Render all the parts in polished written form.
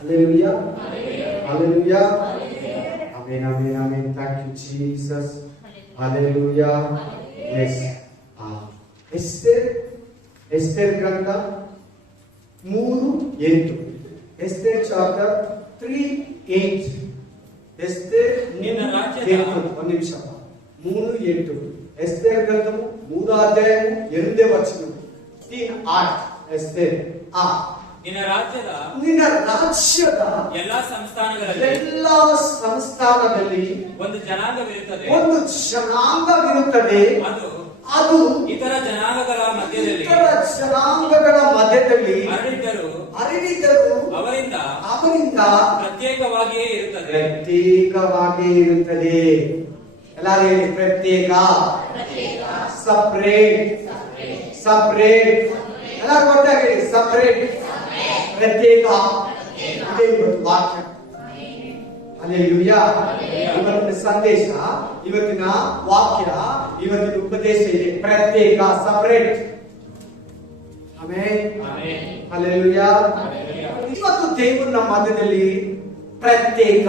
Hallelujah. Hallelujah. Amen, amen, amen. Thank you, Jesus. Hallelujah. Yes. Esther ಗ್ರಂಥ 3:8. Esther chapter 3:8. Esther ನಿನ್ನ ರಾಜ್ಯದ ಒಂದು ನಿಮಿಷ 3:8. ಎಸ್ತೇರ್ ಗ್ರಂಥము 3వ అధ్యాయము 8వ వచనం 3:8. ఎస్తేర్ ನಿನ್ನ ರಾಜ್ಯದ ಎಲ್ಲಾ ಸಂಸ್ಥಾನಗಳಲ್ಲಿ ಒಂದು ಜನಾಂಗವಿರುತ್ತದೆ. ಅದು ಇತರ ಜನಾಂಗಗಳ ಮಧ್ಯದಲ್ಲಿ ಹರಡಿದ್ದರೂ ಅವರಿಂದ ಪ್ರತ್ಯೇಕವಾಗಿಯೇ ಇರುತ್ತದೆ. ಎಲ್ಲರೂ ಹೇಳಿ, ಪ್ರತ್ಯೇಕ, ಸಪರೇಟ್. ಎಲ್ಲರೂ ಒಟ್ಟಾಗಿ ಹೇಳಿ, ಸಪರೇಟ್, ಪ್ರತ್ಯೇಕ. ಇದೇ ಇವತ್ತು ವಾಕ್ಯ. ಹಲ್ಲೆಲೂಯಾ. ಇವತ್ತಿನ ಸಂದೇಶ, ಇವತ್ತಿನ ವಾಕ್ಯ, ಇವತ್ತಿನ ಉಪದೇಶ ಇದೆ. ಪ್ರತ್ಯೇಕ, ಸಪರೇಟ್. ಆಮೆನ್. ಹಲ್ಲೆಲೂಯಾ. ಇವತ್ತು ದೇವರು ನಮ್ಮ ಮಧ್ಯದಲ್ಲಿ ಪ್ರತ್ಯೇಕ,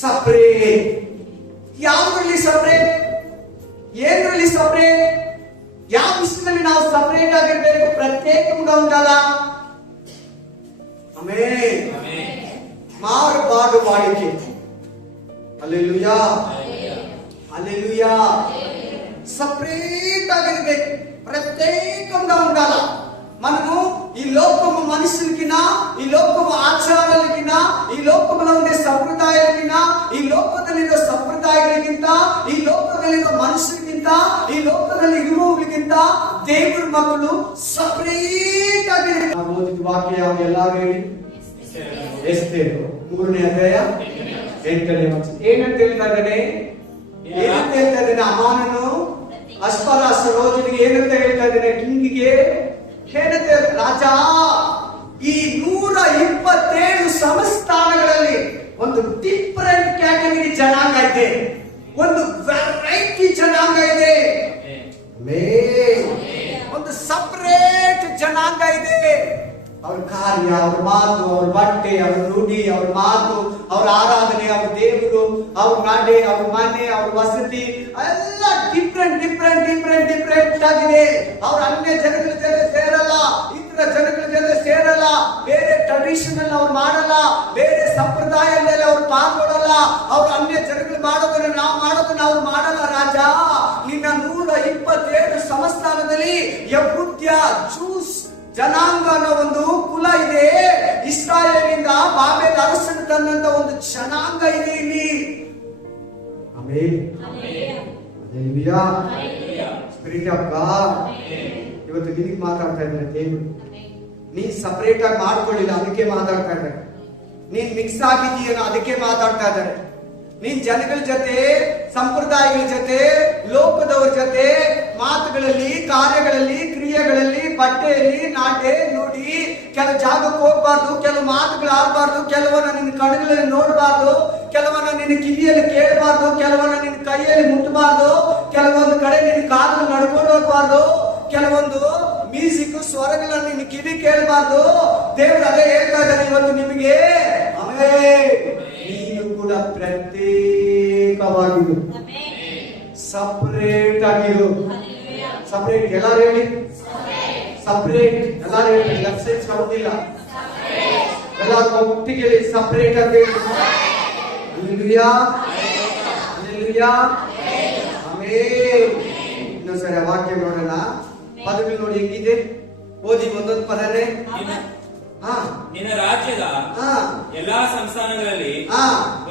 ಸಪರೇಟ್. ಯಾವುದರಲ್ಲಿ ಸಪರೇಟ್? ಏನರಲ್ಲಿ ಸಪರೇಟ್? ಯಾವ ವಿಷಯದಲ್ಲಿ ನಾವು ಸಪರೇಟ್ ಆಗಿರ್ಬೇಕು? ಪ್ರತ್ಯೇಕಂగా ఉండాలా? ಆಮೆನ್. ಮಾರ್ಪಾಡು ಮಾಡಿಕೆ. ಹಲ್ಲೆಲೂಯಾ. ಹಲ್ಲೆಲೂಯಾ. సపరేట్ ಆಗಿರ್ಬೇಕು, ప్రత్యేకంగా ఉండాలా. మనము ఈ లోకము మనుషులకినా, ఈ లోకము ఆచారాలకినా, ఈ లోకంలో ఉండే సంప్రదాయాలకినా, ಈ ಲೋಕದಲ್ಲಿರೋ ಸಂಪ್ರದಾಯಗಳಿಗಿಂತ, ಈ ಲೋಕದಲ್ಲಿರೋ ಮನುಷ್ಯರಿಗಿಂತ, ಈ ಲೋಕದಲ್ಲಿ ಇರುವವರಿಗಿಂತ ದೇವರ ಮಕ್ಕಳು ಸಪರೇಟ್ ಆಗಿ ಓದಿದ ವಾಕ್ಯ ಯಾವುದು? ಎಲ್ಲರೂ ಹೇಳಿ. ಎಸ್ತೇರ್ 3ನೇ ಅಧ್ಯಾಯ 8ನೇ ವಚನ. ಏನಂತ ಹೇಳ್ತಾ ಇದ್ದಾನೆ? ಅಮಾನನು ಅಸ್ಪರಾಸ ರೋಜನಿಗೆ ಏನಂತ ಹೇಳ್ತಾ ಇದ್ದಾನೆ? ಕಿಂಗಿಗೆ ಏನಂತ? ರಾಜ, ಈ 127 ಸಂಸ್ಥಾನಗಳಲ್ಲಿ ಒಂದು ಡಿಫರೆಂಟ್ ಕ್ಯಾಟಗರಿ ಜನಾಂಗ ಇದೆ, ಒಂದು ವೆರೈಟಿ ಜನಾಂಗ ಇದೆ, ಒಂದು ಸಪರೇಟ್ ಜನಾಂಗ ಇದೆ. ಅವ್ರ ಕಾರ್ಯ, ಅವ್ರ ಮಾತು, ಅವ್ರ ಬಟ್ಟೆ, ಅವ್ರ ನುಡಿ, ಅವ್ರ ಮಾತು, ಅವ್ರ ಆರಾಧನೆ, ಅವ್ರ ದೇವರು, ಅವ್ರ ನಾಡೆ, ಅವ್ರ ಮನೆ, ಅವ್ರ ವಸತಿ ಎಲ್ಲ ಡಿಫರೆಂಟ್ ಆಗಿದೆ. ಅವ್ರ ಅನ್ಯ ಜನಗಳ ಜೊತೆ ಸೇರಲ್ಲ, ಇತರ ಜನಗಳ ಜೊತೆ ಸೇರಲ್ಲ, ಬೇರೆ ಟ್ರೆಡಿಷನಲ್ ಅವ್ರು ಮಾಡಲ್ಲ, ಬೇರೆ ಸಂಪ್ರದಾಯದಲ್ಲಿ ಅವ್ರು ಪಾಲ್ಗೊಳ್ಳಲ್ಲ. ಅವ್ರ ಅನ್ಯ ಜನಗಳು ಮಾಡೋದನ್ನ ನಾವು ಮಾಡೋದನ್ನ ಅವ್ರು ಮಾಡಲ್ಲ. ರಾಜ, ನಿನ್ನ 127 ಸಂಸ್ಥಾನದಲ್ಲಿ ಯಹೂದ್ಯ, ಜೂಸ್ ಜನಾಂಗ ಅನ್ನೋ ಒಂದು ಕುಲ ಇದೆ. ಇಸ್ರಾಯೇಲಿಂದ ಬಾಬೆಲ್ ಅರಸನ ತಂದಂತ ಒಂದು ಜನಾಂಗ ಇದೆ ಇಲ್ಲಿ. Amen. Hallelujah. Spirit of god ಇವತ್ತು ನಿನಗೆ ಮಾತಾಡ್ತಾ ಇದ್ದಾರೆ ದೇವರು. ನೀನ್ ಸಪರೇಟ್ ಆಗಿ ಮಾಡ್ಕೊಳ್ಳಿಲ್ಲ, ಅದಕ್ಕೆ ಮಾತಾಡ್ತಾ ಇದ್ದಾರೆ. ನೀನ್ ಮಿಕ್ಸ್ ಆಗಿದೀಯನೋ ಅದಕ್ಕೆ ಮಾತಾಡ್ತಾ ಇದ್ದಾರೆ. ನೀನ್ ಜನಗಳ ಜೊತೆ, ಸಂಪ್ರದಾಯಗಳ ಜೊತೆ, ಲೋಕದವ್ರ ಜೊತೆ ಮಾತುಗಳಲ್ಲಿ, ಕಾರ್ಯಗಳಲ್ಲಿ, ಕ್ರಿಯೆಗಳಲ್ಲಿ, ಬಟ್ಟೆಯಲ್ಲಿ, ನಾಟೆ, ನುಡಿ, ಕೆಲವು ಜಾಗಕ್ಕೆ ಹೋಗ್ಬಾರ್ದು, ಕೆಲವು ಮಾತುಗಳು ಆಡಬಾರ್ದು, ಕೆಲವನ್ನ ನಿನ್ನ ಕಣ್ಣುಗಳಲ್ಲಿ ನೋಡಬಾರ್ದು, ಕೆಲವನ್ನ ನಿನ್ನ ಕಿವಿಯಲ್ಲಿ ಕೇಳಬಾರ್ದು, ಕೆಲವನ್ನ ನಿನ್ನ ಕೈಯಲ್ಲಿ ಮುಟ್ಟಬಾರ್ದು, ಕೆಲವೊಂದು ಕಡೆ ನಿನ್ನ ಕಾಲು ನಡ್ಕೊಂಡು ಹೋಗ್ಬಾರ್ದು, ಕೆಲವೊಂದು ಮ್ಯೂಸಿಕ್ ಸ್ವರಗಳನ್ನ ನಿನ್ನ ಕಿವಿ ಕೇಳಬಾರ್ದು. ದೇವರು ಅದೇ ಹೇಳ್ತಾ ಇದ್ದಾರೆ ಇವತ್ತು ನಿಮಗೆ. ನೀನು ಕೂಡ ಪ್ರತ್ಯೇಕವಾಗಿರು, ಸಪರೇಟ್ ಆಗಿರು. ಸಪರೇಟ್. ಎಲ್ಲರೂ ಹೇಳಿ, ಸಪರೇಟ್. ಎಲ್ಲರೂ ಹೇಳಿ, ಲೆಫ್ಟ್ ಸೈಡ್ ಬರೋದಿಲ್ಲ. ಎಲ್ಲರೂ ಒಟ್ಟಿಗೆ ಹೇಳಿ, ಸಪರೇಟ್ ಆಗಿ. ಹಲ್ಲೆಲೂಯಾ. ಹಲ್ಲೆಲೂಯಾ. ಆಮೆನ್. ಇನ್ನೊಂದ್ಸರಿ ವಾಕ್ಯ ನೋಡೋಣ. ಪದಗಳು ನೋಡಿ ಹೆಂಗಿದೆ, ಓದಿ ಒಂದೊಂದು ಪದನೇ. ನಿನ್ನ ರಾಜ್ಯದ ಎಲ್ಲಾ ಸಂಸ್ಥಾನಗಳಲ್ಲಿ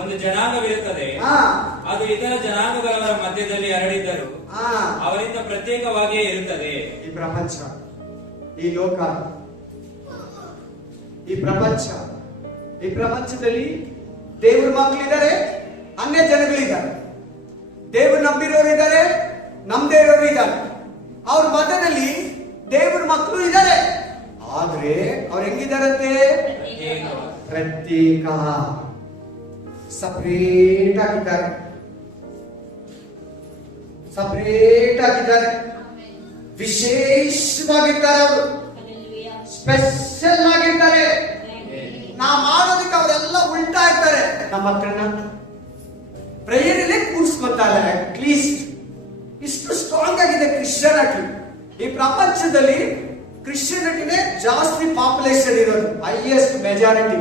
ಒಂದು ಜನಾಂಗವಿರುತ್ತದೆ. ಅದು ಇತರ ಜನಾಂಗಗಳವರ ಮಧ್ಯದಲ್ಲಿ ಹರಡಿದ್ದರು ಅವರಿಂದ ಪ್ರತ್ಯೇಕವಾಗಿಯೇ ಇರುತ್ತದೆ. ಈ ಪ್ರಪಂಚ, ಈ ಲೋಕ, ಈ ಪ್ರಪಂಚ, ಈ ಪ್ರಪಂಚದಲ್ಲಿ ದೇವರ ಮಕ್ಕಳಿದ್ದಾರೆ, ಅನ್ಯ ಜನಗಳಿದ್ದಾರೆ. ದೇವರು ನಂಬಿರೋರು ಇದ್ದಾರೆ, ನಂಬದೇ ಇರೋರು ಇದ್ದಾರೆ. ಅವ್ರ ಮಧ್ಯದಲ್ಲಿ ದೇವರ ಮಕ್ಕಳು ಇದ್ದಾರೆ. ಆದ್ರೆ ಅವ್ರು ಹೆಂಗಿದಾರಂತೆ? ಪ್ರತ್ಯೇಕ, ಸಪರೇಟ್ ಆಗಿದ್ದಾರೆ. ಸಪರೇಟ್ ಆಗಿದ್ದಾರೆ, ವಿಶೇಷವಾಗಿದ್ದಾರೆ, ಅವರು ಸ್ಪೆಷಲ್ ಆಗಿದ್ದಾರೆ. ನಾವು ನಮ್ಮ ಮಕ್ಕಳನ್ನ ಪ್ರೇಯರಲ್ಲೇ ಕೂರಿಸ್ಕೊತಾ ಇದ್ದಾರೆ. ಅಟ್ಲೀಸ್ಟ್ ಇಷ್ಟು ಸ್ಟ್ರಾಂಗ್ ಆಗಿದೆ ಕ್ರಿಶ್ಚಿಯಾನಿಟಿ. ಈ ಪ್ರಪಂಚದಲ್ಲಿ ಕ್ರಿಶ್ಚಿಯಾನಿಟಿನೇ ಜಾಸ್ತಿ ಪಾಪ್ಯುಲೇಷನ್ ಇರೋದು, ಹೈಯೆಸ್ಟ್ ಮೆಜಾರಿಟಿ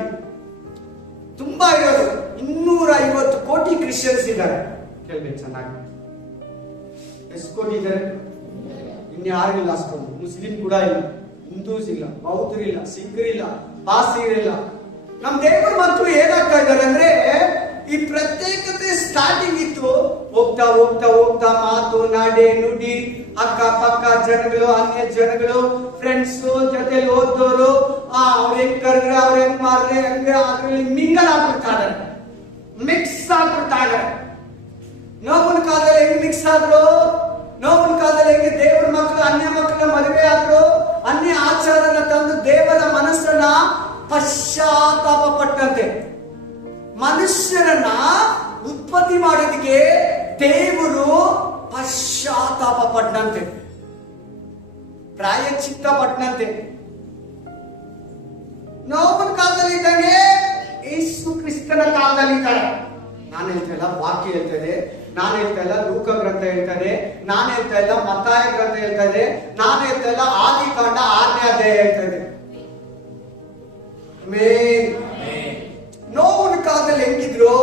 ತುಂಬಾ ಇರೋದು. 250 ಕೋಟಿ ಕ್ರಿಶ್ಚಿಯನ್ಸ್ ಇದ್ದಾರೆ. ಕೇಳ್ಬೇಕು ಚೆನ್ನಾಗಿ, ಎಷ್ಟು ಕೋಟಿ ಇದ್ದಾರೆ? ಇನ್ಯಾರಿಲ್ಲ ಅಷ್ಟೊಂದು. ಮುಸ್ಲಿಂ ಕೂಡ ಇಲ್ಲ, ಹಿಂದೂಸ್ ಇಲ್ಲ, ಬೌದ್ಧರಿಲ್ಲ, ಸಿಖ್ರಿಲ್ಲ, ಪಾರ್ಸಿಗಳಿಲ್ಲ. ನಮ್ ದೇವರು ಮಕ್ಕಳು ಏನಾಗ್ತಾ ಇದ್ದಾರೆ ಅಂದ್ರೆ, ಈ ಪ್ರತ್ಯೇಕತೆ ಸ್ಟಾರ್ಟಿಂಗ್ ಇತ್ತು, ಹೋಗ್ತಾ ಹೋಗ್ತಾ ಹೋಗ್ತಾ ಮಾತು, ನಾಡೆ, ನುಡಿ, ಅಕ್ಕ ಪಕ್ಕ ಜನಗಳು, ಅನ್ಯ ಜನಗಳು, ಫ್ರೆಂಡ್ಸ್ ಜೊತೆ ಓದೋರು, ಅವ್ರು ಹೆಂಗ್ ಕರೆದ್ರೆ ಅವ್ರು ಹೆಂಗ್ ಮಾಡಿದ್ರೆ ಹಂಗೆ ಅದ್ರಲ್ಲಿ ಮಿಂಗಲ್ ಆಗ್ಬಿಡ್ತಾ ಇದಾರೆ, ಮಿಕ್ಸ್ ಆಗ್ಬಿಡ್ತಾ ಇದಾರೆ. ನೋವಿನ ಕಾಲದಲ್ಲಿ ಹೆಂಗ್ ಮಿಕ್ಸ್ ಆದ್ರು, ನೋವಿನ ಕಾಲದಲ್ಲಿ ಹೆಂಗೆ ದೇವರ ಮಕ್ಕಳು ಅನ್ಯ ಮಕ್ಕಳ ಮದುವೆ ಆದ್ರು, ಅನ್ಯ ಆಚಾರನ ತಂದು ದೇವರ ಮನಸ್ಸನ್ನ ಪಶ್ಚಾತ್ತಾಪ ಪಟ್ಟಂತೆ. ಮನುಷ್ಯರನ್ನ ಉತ್ಪತ್ತಿ ಮಾಡೋದಕ್ಕೆ ದೇವರು ಪಶ್ಚಾತ್ತಾಪ ಪಟ್ಟಂತೆ, ಪ್ರಾಯಶ್ಚಿತ್ತ ಪಟ್ಟಂತೆ. ನೋವಿನ ಕಾಲದಲ್ಲಿ ಇದ್ದಂಗೆ ಯೇಸು ಕ್ರಿಸ್ತನ ಕಾಲದಲ್ಲಿ ಇದ್ದಾರೆ. ನಾನು ಹೇಳ್ತಾ ಇಲ್ಲ, ವಾಕ್ಯ ಹೇಳ್ತಾ ಇದೆ. ನಾನು ಹೇಳ್ತಾ ಇಲ್ಲ, ಲೂಕ ಗ್ರಂಥ ಹೇಳ್ತಾ ಇದೆ. ನಾನು ಹೇಳ್ತಾ ಇಲ್ಲ, ಮತ್ತಾಯ ಗ್ರಂಥ ಹೇಳ್ತಾ ಇದೆ. ನಾನು ಹೇಳ್ತಾ ಇಲ್ಲ, ಆದಿಕಾಂಡ 6ನೇ ಅಧ್ಯಾಯ ಹೇಳ್ತಾ ಇದೆ. ನೋವಿನ ಕಾಲದಲ್ಲಿ ಹೆಂಗಿದ್ರು,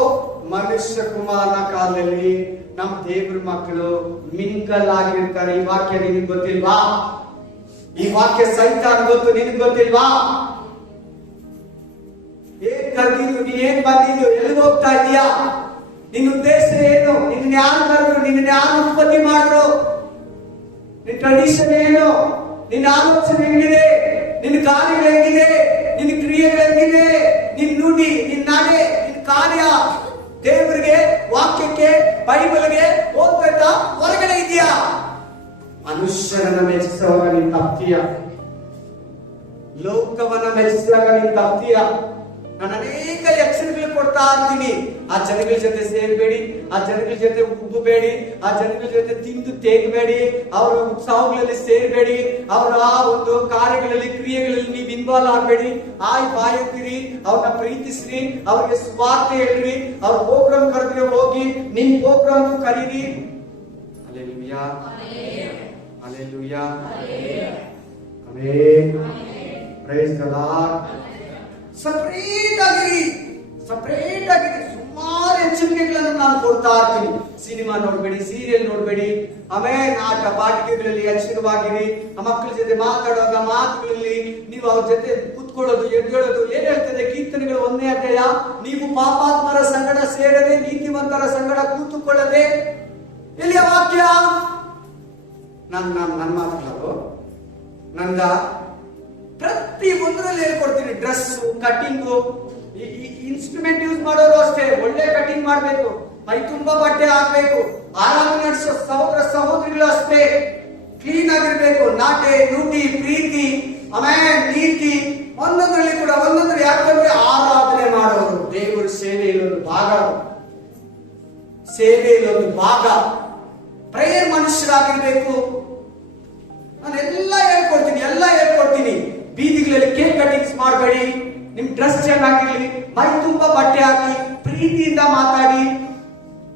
ಮನುಷ್ಯ ಕುಮಾರನ ಕಾಲದಲ್ಲಿ ನಮ್ ದೇವ್ರ ಮಕ್ಕಳು ಮಿಂಗಲ್ ಆಗಿರ್ತಾರೆ. ಈ ವಾಕ್ಯ ನಿನಗೆ ಗೊತ್ತಿಲ್ವಾ? ಈ ವಾಕ್ಯ ಸೈತಾನ್ ಗೊತ್ತು, ನಿನಗೆ ಗೊತ್ತಿಲ್ವಾ? ಏನ್ ಕರೆದಿದ್ದು, ನೀನ್ ಏನ್ ಬಂದಿದ್ದು, ಎಲ್ಲಿ ಹೋಗ್ತಾ ಇದೀಯಾ, ನಿನ್ನ ಉದ್ದೇಶ ಏನು, ನಿನ್ನ ಯಾರು ಕರೆದ್ರು, ನಿನ್ನ ಯಾರು ಉತ್ಪತ್ತಿ ಮಾಡಿದ್ರು, ನಿನ್ನ ಟ್ರೆಡಿಷನ್ ಏನು, ನಿನ್ನ ಆಲೋಚನೆ ಹೆಂಗಿದೆ, ನಿನ್ನ ಕಾರ್ಯಗಳು ಹೆಂಗಿದೆ, ನಿನ್ನ ಕ್ರಿಯೆಗಳು ಹೆಂಗಿದೆ, ನಿನ್ನ ನುಡಿ, ನಿನ್ನ ನಡೆ, ನಿನ್ನ ಕಾರ್ಯ ದೇವರಿಗೆ, ವಾಕ್ಯಕ್ಕೆ, ಬೈಬಲ್ಗೆ ಹೋಗ್ತಾ ಹೊರಗಡೆ ಇದೆಯಾ? ಮನುಷ್ಯರನ್ನ ಮೆಚ್ಚಿಸುವಾಗ ನೀನ್ ತಪ್ತೀಯ, ಲೋಕವನ್ನ ಮೆಚ್ಚಿಸುವಾಗ ನೀನ್ ತಪ್ತೀಯ. ನಾನು ಅನೇಕ ಎಚ್ಚರಿಕೆಗಳು ಕೊಡ್ತಾ ಇರ್ತೀನಿ. ಆ ಜನಗಳ ಜೊತೆ ಸೇರ್ಬೇಡಿ, ಆ ಜನಗಳ ಜೊತೆ ಉಬ್ಬಬೇಡಿ, ಆ ಜನಗಳ ಜೊತೆ ತಿಂದು ತೇಗಬೇಡಿ, ಅವರ ಉತ್ಸವಗಳಲ್ಲಿ ಸೇರ್ಬೇಡಿ, ಅವರ ಒಂದು ಕಾರ್ಯಗಳಲ್ಲಿ, ಕ್ರಿಯೆಗಳಲ್ಲಿ ನೀವು ಇನ್ವಾಲ್ವ್ ಆಗಬೇಡಿ. ಬಾಯುತ್ತೀರಿ, ಅವ್ರನ್ನ ಪ್ರೀತಿಸ್ರಿ, ಅವ್ರಿಗೆ ಸ್ವಾರ್ಥ ಹೇಳ್ರಿ, ಅವ್ರ ಪ್ರೋಗ್ರಾಮ್ ಕರೆದ್ರೆ ಹೋಗಿ, ನಿಮ್ ಪ್ರೋಗ್ರಾಮ್ ಕರೀರಿ. Hallelujah, hallelujah, amen, praise the Lord. Separate ಆಗಿರಿ, ಸಪರೇಟ್ ಆಗಿರಿ. ಸುಮಾರು ಎಚ್ಚರಿಕೆಗಳನ್ನು ನಾನು ಕೊಡ್ತಾ ಇರ್ತೀನಿ. ಸಿನಿಮಾ ನೋಡ್ಬೇಡಿ, ಸೀರಿಯಲ್ ನೋಡ್ಬೇಡಿ, ಆಮೇಲೆ ಆಟ ಪಾಠಗಳಲ್ಲಿ ಎಚ್ಚರವಾಗಿರಿ. ಆ ಮಕ್ಕಳ ಜೊತೆ ಮಾತಾಡುವಾಗ ಮಾತುಗಳಲ್ಲಿ ನೀವು ಅವ್ರ ಜೊತೆ ಕೂತ್ಕೊಳ್ಳೋದು, ಎದ್ದೇಳೋದು. ಏನ್ ಹೇಳ್ತದೆ ಕೀರ್ತನೆಗಳು 1ನೇ ಅಧ್ಯಾಯ, ನೀವು ಪಾಪಾತ್ಮರ ಸಂಗಡ ಸೇರದೆ ನೀತಿವಂತರ ಸಂಗಡ ಕೂತುಕೊಳ್ಳದೆ. ಎಲ್ಲಿಯ ವಾಕ್ಯ? ನನ್ನ ಮಾತುಗಳು ನಂದ ಪ್ರತಿ ಒಂದರಲ್ಲಿ ಹೇಳ್ಕೊಡ್ತೀನಿ. ಡ್ರೆಸ್, ಕಟಿಂಗು, ಇನ್ಸ್ಟ್ರೂಮೆಂಟ್ ಯೂಸ್ ಮಾಡೋರು ಅಷ್ಟೇ ಒಳ್ಳೆ ಕಟಿಂಗ್ ಮಾಡ್ಬೇಕು, ಮೈ ತುಂಬಾ ಬಟ್ಟೆ ಹಾಕ್ಬೇಕು. ಆರಾಮ ನಡೆಸೋ ಸಹೋದರ ಸಹೋದರಿಗಳು ಅಷ್ಟೇ ಕ್ಲೀನ್ ಆಗಿರ್ಬೇಕು. ನಾಟೆ, ನುಡಿ, ಪ್ರೀತಿ, ಆಮೇಲೆ ನೀತಿ, ಒಂದೊಂದರಲ್ಲಿ ಕೂಡ ಒಂದೊಂದು. ಯಾಕಂದ್ರೆ ಆರಾಧನೆ ಮಾಡೋರು, ದೇವರ ಸೇವೆಯಲ್ಲಿ ಒಂದು ಭಾಗ, ಸೇವೆಯಲ್ಲಿ ಒಂದು ಭಾಗ. ಪ್ರೇಯರ್ ಮನುಷ್ಯರಾಗಿರ್ಬೇಕು. ನಾನು ಎಲ್ಲ ಹೇಳ್ಕೊಡ್ತೀನಿ. ಬೀದಿಗಳಲ್ಲಿ ಕೇಕ್ ಕಟಿಂಗ್ಸ್ ಮಾಡಬೇಡಿ, ನಿಮ್ ಡ್ರೆಸ್ ಚೆನ್ನಾಗಿರ್ಲಿ, ಮೈ ತುಂಬಾ ಬಟ್ಟೆ ಹಾಕಿ, ಪ್ರೀತಿಯಿಂದ ಮಾತಾಡಿ.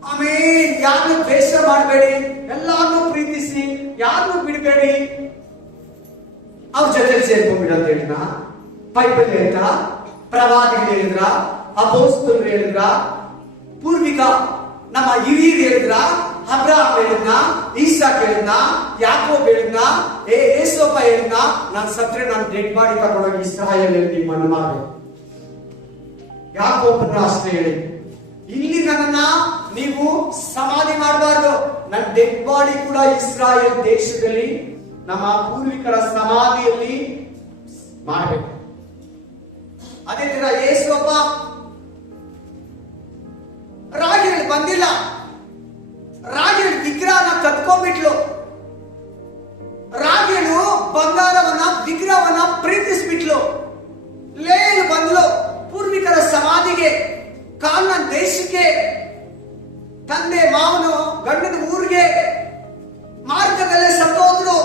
ಆಮೇಲೆ ಯಾರನ್ನು ದ್ವೇಷ ಮಾಡಬೇಡಿ, ಎಲ್ಲಾರನ್ನೂ ಪ್ರೀತಿಸಿ, ಯಾರನ್ನೂ ಬಿಡಬೇಡಿ. ಅವ್ರ ಜೊತೆ ಸೇರ್ಕೊಂಡ್ಬಿಡ ಅಂತ ಹೇಳಿದ ಬೈಬಲ್ ಹೇಳ್ತಾ, ಪ್ರವಾದಿಗಳು ಹೇಳಿದ್ರ, ಅಪೊಸ್ತಲರು ಹೇಳಿದ್ರ, ಪೂರ್ವಿಕ ನಮ್ಮ ಹಿರಿಯರು ಹೇಳಿದ್ರ, ಅಬ್ರಹಾಮ್ ಹೇಳಿದ್ನ, ಈಸಾಕ್ ಹೇಳಿದ್ನ, ಯಾಕೋಬ್ ಹೇಳಿದ್ನ, ಏಸೋಪ ಹೇಳಿದ್ನ, ನಾನು ಸತ್ರೆ ನಾನು ಡೆಡ್ ಬಾಡಿ ತಗೊಂಡೋಗಿ ಇಸ್ರಾಯೇಲ್ ನಿಮ್ಮನ್ನು ಮಾಡಿ. ಯಾಕೋಬನ ಅಷ್ಟೇ ಹೇಳಿ, ಇಲ್ಲಿ ನನ್ನನ್ನ ನೀವು ಸಮಾಧಿ ಮಾಡಬಾರ್ದು, ನನ್ನ ಡೆಡ್ ಬಾಡಿ ಕೂಡ ಇಸ್ರಾಯೇಲ್ ದೇಶದಲ್ಲಿ ನಮ್ಮ ಪೂರ್ವಿಕರ ಸಮಾಧಿಯಲ್ಲಿ ಮಾಡಬೇಕು. ಅದೇ ತರ ಏಸೋಪ ರಾಗಿಗಳು ಬಂದಿಲ್ಲ, ರಾಗಿಗಳು ವಿಗ್ರಹನ ಕತ್ಕೊಂಡ್ಬಿಟ್ಲು. ರಾಗಿಗಳು ಬಂಗಾರವನ್ನ, ವಿಗ್ರಹವನ್ನ ಪ್ರೀತಿಸ್ಬಿಟ್ಲು. ಲೇಲು ಬಂದ್ಲು ಪೂರ್ವಿಕರ ಸಮಾಧಿಗೆ, ಕಾನಾನ್ ದೇಶಕ್ಕೆ, ತಂದೆ ಮಾವನು ಗಂಡನ ಊರಿಗೆ. ಮಾರ್ಗದಲ್ಲೇ ಸತ್ತೋದ್ರು.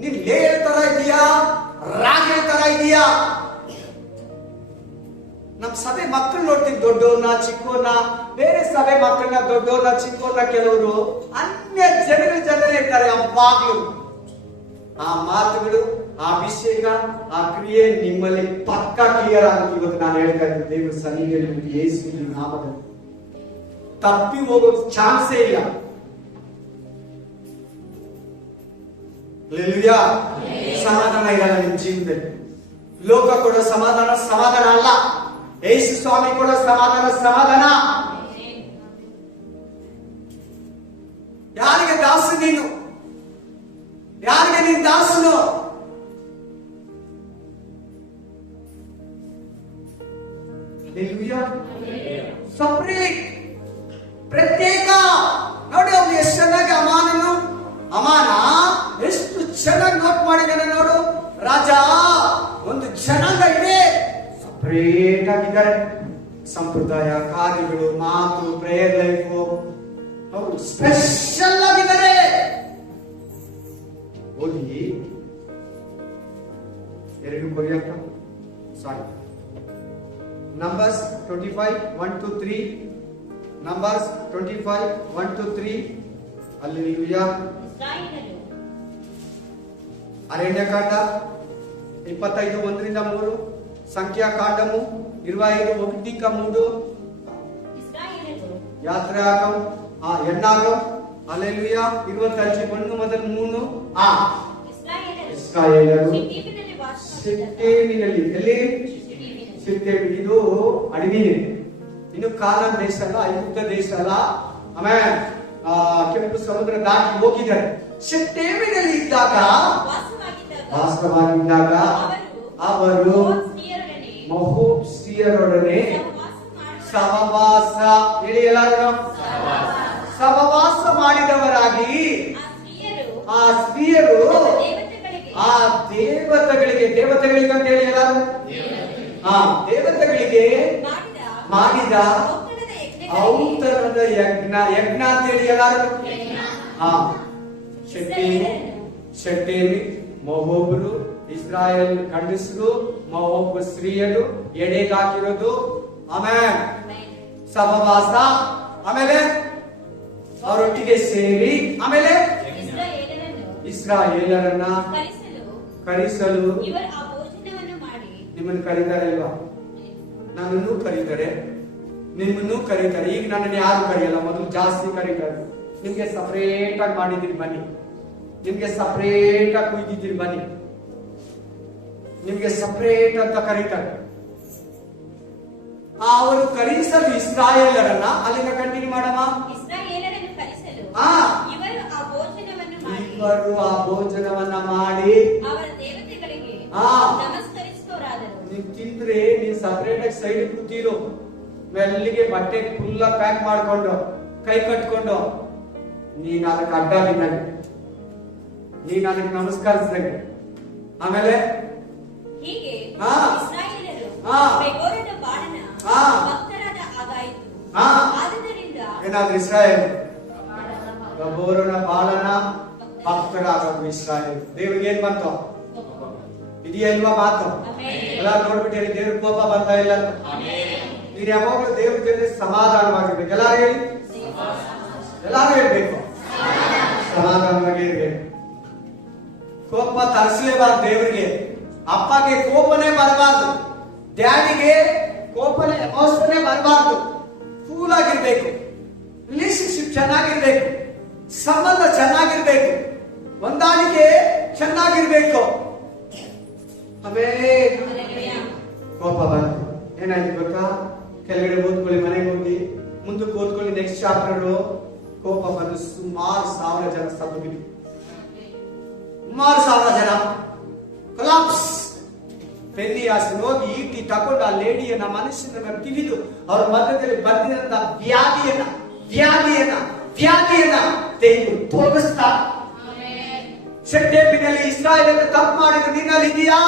ನೀನ್ ಲೇಲ್ ತರ ಇದೀಯಾ, ರಾಗಿಗಳ ತರ ಇದೀಯಾ? ನಮ್ ಸಭೆ ಮಕ್ಕಳು ನೋಡ್ತೀವಿ, ದೊಡ್ಡವ್ರನ್ನ ಚಿಕ್ಕವ್ರನ್ನ, ಬೇರೆ ಸಭೆ ಮಕ್ಕಳನ್ನ ದೊಡ್ಡವ್ರನ್ನ ಚಿಕ್ಕವ್ರನ್ನ ಕೆಲವರು ಅನ್ಯ ಜನಗಳ ಜೊತೆ ಇರ್ತಾರೆ. ಯಾವಾಗ್ಲೂ ಆ ಮಾತುಗಳು, ಆ ಅಭಿಷೇಕ, ಆ ಕ್ರಿಯೆ ನಿಮ್ಮಲ್ಲಿ ಪಕ್ಕಾ ಕ್ಲಿಯರ್ ಆಗುತ್ತೆ. ಇವತ್ತು ನಾನು ಹೇಳ್ತಾ ಇದ್ದೀನಿ, ದೇವರ ಸನ್ನಿಧಿಯಲ್ಲಿ ಯೇಸುವಿನ ನಾಮದಲ್ಲಿ ತಪ್ಪಿ ಹೋಗೋ ಚಾನ್ಸೇ ಇಲ್ಲ. ಹಲ್ಲೆಲೂಯಾ. ಸಮಾಧಾನ ಇರಲ್ಲ ನಿಮ್ ಜೀವನದಲ್ಲಿ. ಲೋಕ ಕೊಡೋ ಸಮಾಧಾನ ಸಮಾಧಾನ ಅಲ್ಲ. ಯೇಸು ಸ್ವಾಮಿ ಕೊಡೋ ಸಮಾಧಾನ ಸಮಾಧಾನ. ಯಾರಿಗೆ ದಾಸು ನೀನು? ಯಾರಿಗೆ ನೀನ್ ದಾಸನು? ಸಪ್ರೇಟ್, ಪ್ರತ್ಯೇಕ. ನೋಡಿ ಅವ್ನು ಎಷ್ಟು ಚೆನ್ನಾಗಿ ಅಮಾನ ಎಷ್ಟು ಚೆನ್ನಾಗಿ ನೋಟ್ ಮಾಡಿದ್ದಾನೆ ನೋಡು. ರಾಜ ಒಂದು ಜನಾಂಗ ಇದೆ, ಸಪ್ರೇಟ್ ಆಗಿದ್ದಾರೆ. ಸಂಪ್ರದಾಯ, ಕಾರ್ಯಗಳು, ಮಾತು, ಪ್ರೇಯರ್ ಲೈಫ್, ಅವರು ಸ್ಪೆಷಲ್ ಆಗಿದ್ದಾರೆ. ಹೋಗಿ 2 ಕೊರಿಯಂತ ಸಾರಿ ನಂಬರ್ಸ್ 25:1-3. ನಂಬರ್ಸ್ 25:1-3. ಹಲ್ಲೆಲೂಯಾ. ಅರಣ್ಯಕಾಂಡ 25:1-3. సంఖ్యాకాండము 25:1-3. యాత్రాగం ఎన్నాగం హల్లెలూయా 25:1-3. ಇಸ್ರಾಯೇಲರು ಸಿಟ್ಟೇಮಿನಲ್ಲಿ, ಎಲ್ಲಿ ಸಿಟ್ಟೇಮಿ, ಇದು ಅಡವಿನೇ, ಇನ್ನು ಕಾನಾನ್ ದೇಶ ಅಲ್ಲ, ಐಗುಪ್ತ ದೇಶ ಅಲ್ಲ. ಆಮೇಲೆ ಕೆಂಪು ಸಮುದ್ರ ದಾಟಿ ಹೋಗಿದ್ದಾರೆ. ಸಿಟ್ಟೇಮಿನಲ್ಲಿ ಇದ್ದಾಗ, ವಾಸವಾಗಿದ್ದಾಗ ಅವರು ಮಹೋಬ್ ಸ್ತ್ರೀಯರೊಡನೆ ಸಹವಾಸ, ಹೇಳಿ ಎಲ್ಲರೂ, ಸಹವಾಸ ಮಾಡಿದವರಾಗಿ ಆ ಸ್ತ್ರೀಯರು ಆ ದೇವತೆಗಳಿಗೆ ಅಂತ ಹೇಳಿ ಎಲ್ಲರೂ, ಆ ದೇವತೆಗಳಿಗೆ ಮಾಡಿದ ಔತಣದ ಯಜ್ಞ ಅಂತ ಹೇಳಿ ಎಲ್ಲರೂ. ಶೆಟ್ಟೇಮಿ ಮೊಹೋಬರು, ಇಸ್ರಾಯೇಲ್ ಗಂಡಸರು, ಮೊಹೋಬ್ ಸ್ತ್ರೀಯರು ಎಡೆಗಾಕಿರೋದು. ಆಮೇಲೆ ಸಹವಾಸ, ಆಮೇಲೆ ಅವರೊಟ್ಟಿಗೆ ಸೇರಿ, ಆಮೇಲೆ ಇಸ್ರಾಯೇಲರನ್ನ ಕರೆಸಲು ನಿಮ್ಮನ್ನು ಕರೀತಾರೆ ಅಲ್ವಾ? ನನ್ನನ್ನು ಕರೀತಾರೆ, ನಿಮ್ಮನ್ನು ಕರೀತಾರೆ. ಈಗ ನನ್ನನ್ನು ಯಾರು ಕರೆಯಲ್ಲ, ಮೊದಲು ಜಾಸ್ತಿ ಕರೀತಾರೆ. ನಿಮ್ಗೆ ಸಪರೇಟ್ ಆಗಿ ಮಾಡಿದ್ದೀರಿ ಬನ್ನಿ, ನಿಮ್ಗೆ ಸಪರೇಟ್ ಆಗಿ ಕುಯ್ದಿದ್ದೀರಿ ಬನ್ನಿ, ನಿಮ್ಗೆ ಸಪರೇಟ್ ಅಂತ ಕರೀತಾರೆ. ಅವರು ಕರೆಸಲು ಇಸ್ರಾಯೇಲರನ್ನ, ಅಲ್ಲಿಂದ ಕಂಟಿನ್ಯೂ ಮಾಡಮ್ಮ. ಇವರು ಆ ಭೋಜನವನ್ನ ಮಾಡಿ ನೀನ್ ತಿಂದ್ರೆ ನೀನ್ ಸಪರೇಟ್ ಆಗಿ ಸೈಡ್ ಕೂತಿರು, ಮೆಲ್ಲಿಗೆ ಬಟ್ಟೆ ಫುಲ್ಲ ಪ್ಯಾಕ್ ಮಾಡ್ಕೊಂಡು ಕೈ ಕಟ್ಕೊಂಡು ನೀನ್ ಅದಕ್ಕೆ ಅಡ್ಡ ಬಿದ್ದಂಗೆ, ನೀನ್ ಅದಕ್ಕೆ ನಮಸ್ಕರಿಸಿದಂಗೆ. ಆಮೇಲೆ ಏನಾದ್ರು ಇಸ್ರಾಯೇಲ್ ಗಬೋರನ ಬಾಳನ ಭಕ್ತರಾಗೋದು ಇಸ್ರಾಯೇಲ್. ದೇವ್ರಿಗೆ ಏನ್ ಬಂತು? ಇದೆಯಾ ಇಲ್ವಾ ಮಾತು? ಎಲ್ಲ ನೋಡ್ಬಿಟ್ಟು ದೇವ್ರ ಕೋಪ ಬಂತ ಇಲ್ಲ ಅಂತ. ನೀನ್ ಯಾವಾಗಲೂ ದೇವ್ರ ಜೊತೆ ಸಮಾಧಾನವಾಗಿರ್ಬೇಕು. ಎಲ್ಲಾರು ಹೇಳಿ, ಎಲ್ಲಾರು ಹೇಳ್ಬೇಕು, ಸಮಾಧಾನವಾಗಿ ಇರ್ಬೇಕು. ಕೋಪ ತರಿಸಲೇಬಾರ್ದು ದೇವರಿಗೆ. ಅಪ್ಪಗೆ ಕೋಪನೇ ಬರಬಾರ್ದು, ಡ್ಯಾಡಿಗೆ ಕೋಪನೇ ಎಮೋಷನೇ ಬರಬಾರ್ದು. ಕೂಲ್ ಆಗಿರ್ಬೇಕು, ರಿಲೇಶನ್ಶಿಪ್ ಚೆನ್ನಾಗಿರ್ಬೇಕು, ಸಂಬಂಧ ಚೆನ್ನಾಗಿರ್ಬೇಕು, ಹೊಂದಾಣಿಕೆ ಚೆನ್ನಾಗಿರ್ಬೇಕು. ಆಮೇಲೆ ಕೋಪ ಬಂತು, ಏನಾಯ್ತು ಗೊತ್ತಾ? ಕೆಳಗಡೆ ಓದ್ಕೊಳ್ಳಿ, ಮನೆಗೆ ಹೋಗಿ ಮುಂದಕ್ಕೆ ಓದ್ಕೊಳ್ಳಿ, ನೆಕ್ಸ್ಟ್ ಚಾಪ್ಟರ್. ಕೋಪ ಬಂದು ಸುಮಾರು 1000 ಜನ ಸತ್ತು ಬಿದ್ದು, ಸುಮಾರು 1000 ಜನ ಕೊಲಾಪ್ಸ್. ಪೆನ್ನಿಯಾಸನ್ ಹೋಗಿ ಈಟಿ ತಗೊಂಡು ಆ ಲೇಡಿಯನ್ನ, ಮನುಷ್ಯನನ್ನ ತಿವಿದು ಅವರ ಮಧ್ಯದಲ್ಲಿ ಬಂದಿರಂತ ವ್ಯಾಧಿಯನ್ನ ತೆಗೆದು ತೋರಿಸ್ತಾ, ಶೆಟ್ಟೇಮಿನಲ್ಲಿ ಇಸ್ರಾಯೇಲ್ ತಪ್ಪು ಮಾಡಿದ್ರು, ನಿನ್ನಲ್ಲಿ ಇದೆಯಾ?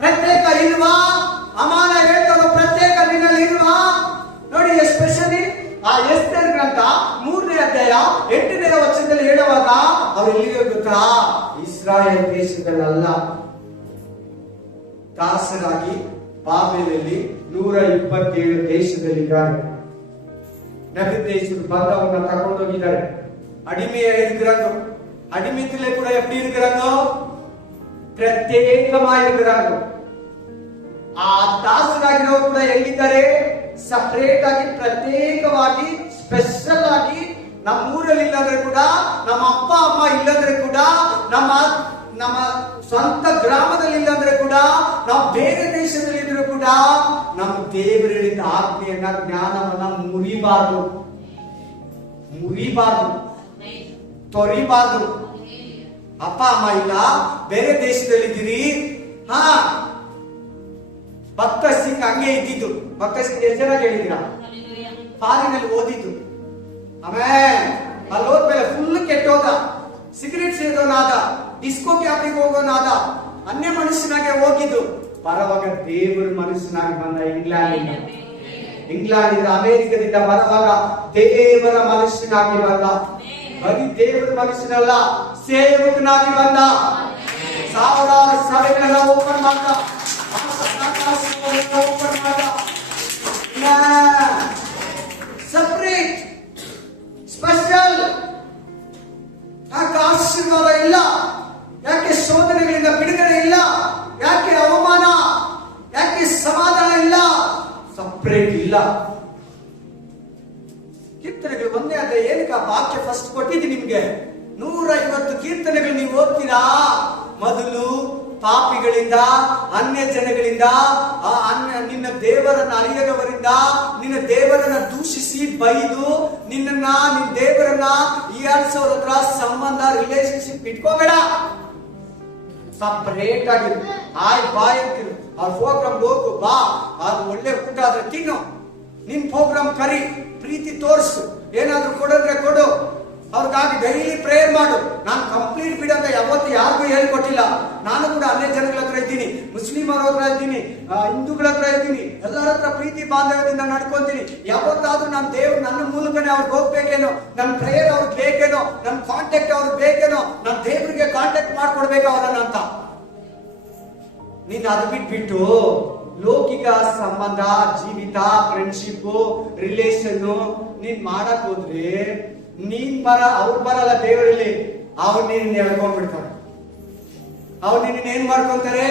ಪ್ರತ್ಯೇಕ ಇಲ್ವಾ? ಅಮಾನ ಹೇಳ್ತಾರೋ ಪ್ರತ್ಯೇಕ ನಿನ್ನಲ್ಲಿ ಇಲ್ವಾ? ನೋಡಿ, ಎಸ್ಪೆಷಲಿ ಆ ಎಸ್ತೇರ್ ಗ್ರಂಥ 3ನೇ ಅಧ್ಯಾಯ 8ನೇ ವಚನದಲ್ಲಿ ಹೇಳುವಾಗ ಅವ್ರು ಎಲ್ಲಿಗೆ ಗೊತ್ತಾ? ಇಸ್ರಾಯೇಲ್ ದೇಶದಲ್ಲ, ದಾಸರಾಗಿ ಬಾಬೆಲಲ್ಲಿ 127 ದೇಶದಲ್ಲಿದ್ದಾರೆ. ನೆಬೂಕದ್ನೆಚ್ಚರ್ ಬಂದವನ್ನ ತಗೊಂಡೋಗಿದ್ದಾರೆ. ಅಡಿಮೆಯ இருக்கிறாங்க. அடிமைத்திலே கூட எப்படி இருக்கிறாங்க? ಪ್ರತ್ಯೇಕமா இருக்கிறாங்க. ಆ ದಾಸರಾಗಿರೋರು ಕೂಡ ಎಲ್ಲಿದ್ದಾರೆ? ಸಪರೇಟ್ ಆಗಿ, ಪ್ರತ್ಯೇಕವಾಗಿ, ಸ್ಪೆಷಲ್ ಆಗಿ. ನಮ್ಮ ಊರಲ್ಲಿ ಇಲ್ಲಂದ್ರೆ ಕೂಡ, ನಮ್ಮ ಅಪ್ಪ ಅಮ್ಮ ಇಲ್ಲಂದ್ರೆ ಕೂಡ, ನಮ್ಮ ಸ್ವಂತ ಗ್ರಾಮದಲ್ಲಿ ಇಲ್ಲಂದ್ರೆ ಕೂಡ, ನಾವು ಬೇರೆ ದೇಶದಲ್ಲಿ ಇದ್ರು ಕೂಡ, ನಮ್ಮ ದೇವರಿಂದ ಆಜ್ಞೆಯನ್ನ, ಜ್ಞಾನವನ್ನ ಮುರಿಬಾರ್ದು, ತೊರಿಬಾರ್ದು. ಅಪ್ಪ ಅಮ್ಮ ಇಲ್ಲ, ಬೇರೆ ದೇಶದಲ್ಲಿ ಇದ್ದೀರಿ. ಭಕ್ತ ಸಿಂಗ್ ಹಂಗೆ ಇದ್ದಿದ್ದು. ಭಕ್ತ ಸಿಂಗ್ ಎಷ್ಟು ಜನ ಕೇಳಿದ್ದೀರಾ? ಫಾರಿನಲ್ಲಿ ಓದಿದ್ದು. ಆಮೇಲೆ ಅಲ್ಲಿ ಹೋದ್ಮೇಲೆ ಫುಲ್ ಕೆಟ್ಟೋದ, ಸಿಗರೇಟ್ ಸೇದೋನಾದ, ಡಿಸ್ಕೋ ಕ್ಯಾಪಿಗೆ ಹೋಗೋನಾದ, ಅನ್ಯ ಮನುಷ್ಯನಾಗೆ ಹೋಗಿದ್ದು. ಬರವಾಗ ದೇವರ ಮನುಷ್ಯನಾಗಿ ಬಂದ. ಇಂಗ್ಲೆಂಡ್ ಅಮೆರಿಕದಿಂದ ಬರುವಾಗ ದೇವರ ಮನುಷ್ಯನಾಗಿ ಬಂದ. ಬರೀ ದೇವರ ಮನುಷ್ಯನಲ್ಲ, ಸೇವಕನಾಗಿ ಬಂದ. ಸಾವಿರಾರು ಸಭೆಗಳನ್ನ ಓಪನ್ ಮಾಡ್ದ, ಸಪರೇಟ್, ಸ್ಪೆಷಲ್. ಯಾಕೆ ಆಶೀರ್ವಾದ ಇಲ್ಲ? ಯಾಕೆ ಶೋಧನೆಗಳಿಂದ ಬಿಡುಗಡೆ ಇಲ್ಲ? ಯಾಕೆ ಅವಮಾನ? ಯಾಕೆ ಸಮಾಧಾನ ಇಲ್ಲ? ಸಪರೇಟ್ ಇಲ್ಲ. ಕೀರ್ತನೆಗಳು ಒಂದೇ ಅದೇ. ಏನಕ್ಕೆ ವಾಕ್ಯ ಫಸ್ಟ್ ಕೊಟ್ಟಿದ್ದೀನಿ ನಿಮ್ಗೆ? 150 ಕೀರ್ತನೆಗಳು ನೀವು ಓದ್ತೀರಾ. ಮೊದಲು ಪಾಪಿಗಳಿಂದ, ಅನ್ಯ ಜನಗಳಿಂದ, ನಿನ್ನ ದೇವರನ್ನ ಅರಿಯದವರಿಂದ, ನಿನ್ನ ದೇವರನ್ನ ದೂಷಿಸಿ ಬೈದು, ನಿನ್ನ ದೇವರನ್ನ ಹೀಯಾಳಿಸೋರ ಹತ್ರ ಸಂಬಂಧ, ರಿಲೇಶನ್ಶಿಪ್ ಇಟ್ಕೋಬೇಡ. ಸಪರೇಟ್ ಆಗಿರು. ಬಾಯ್ ಅಂತಿರು. ಅವ್ರ ಪ್ರೋಗ್ರಾಮ್ ಹೋಗು, ಬಾ, ಅದು ಒಳ್ಳೆ ಊಟ ಆದ್ರೆ ತಿನ್ನು, ನಿನ್ ಪ್ರೋಗ್ರಾಮ್ ಕರಿ, ಪ್ರೀತಿ ತೋರಿಸು, ಏನಾದ್ರೂ ಕೊಡಂದ್ರೆ ಕೊಡು. ಅವ್ರಿಗಾಗಿ ಡೈಲಿ ಪ್ರೇಯರ್ ಮಾಡು. ನಾನು ಕಂಪ್ಲೀಟ್ ಬಿಡಂತ ಯಾವತ್ತು ಯಾರಿಗೂ ಹೇಳ್ಕೊಟ್ಟಿಲ್ಲ. ನಾನು ಕೂಡ ಅನ್ಯ ಜನಗಳ ಹತ್ರ ಇದ್ದೀನಿ, ಮುಸ್ಲಿಮರ ಹತ್ರ ಇದ್ದೀನಿ, ಹಿಂದೂಗಳ ಹತ್ರ ಇದ್ದೀನಿ, ಎಲ್ಲರ ಹತ್ರ ಪ್ರೀತಿ ಬಾಂಧವ್ಯದಿಂದ ನಡ್ಕೊಂತೀನಿ. ಯಾವತ್ತಾದ್ರೂ ನನ್ನ ದೇವ್ರು ನನ್ನ ಮೂಲಕನೇ ಅವ್ರಿಗೆ ಹೋಗ್ಬೇಕೇನೋ, ನನ್ನ ಪ್ರೇಯರ್ ಅವ್ರಿಗೆ ಬೇಕೇನೋ, ನನ್ನ ಕಾಂಟ್ಯಾಕ್ಟ್ ಅವ್ರಿಗೆ ಬೇಕೇನೋ, ನನ್ನ ದೇವ್ರಿಗೆ ಕಾಂಟ್ಯಾಕ್ಟ್ ಮಾಡ್ಕೊಡ್ಬೇಕು ಅವರನ್ನ ಅಂತ. ನೀನು ಅದು ಬಿಟ್ಬಿಟ್ಟು ಲೌಕಿಕ ಸಂಬಂಧ, ಜೀವಿತ, ಫ್ರೆಂಡ್ಶಿಪ್, ರಿಲೇಷನ್ ನೀನ್ ಮಾಡಕ್ ಹೋದ್ರೆ ನೀನ್ ಅವ್ರು ಬರಲ್ಲ ದೇವರಲ್ಲಿ. ಅವ್ರು ನೀನ್ ಎಳ್ಕೊಂಡ್ಬಿಡ್ತಾರೆ. ಅವ್ರು ನಿನ್ನ ಏನ್ ಮಾಡ್ಕೊಂತಾರೆ?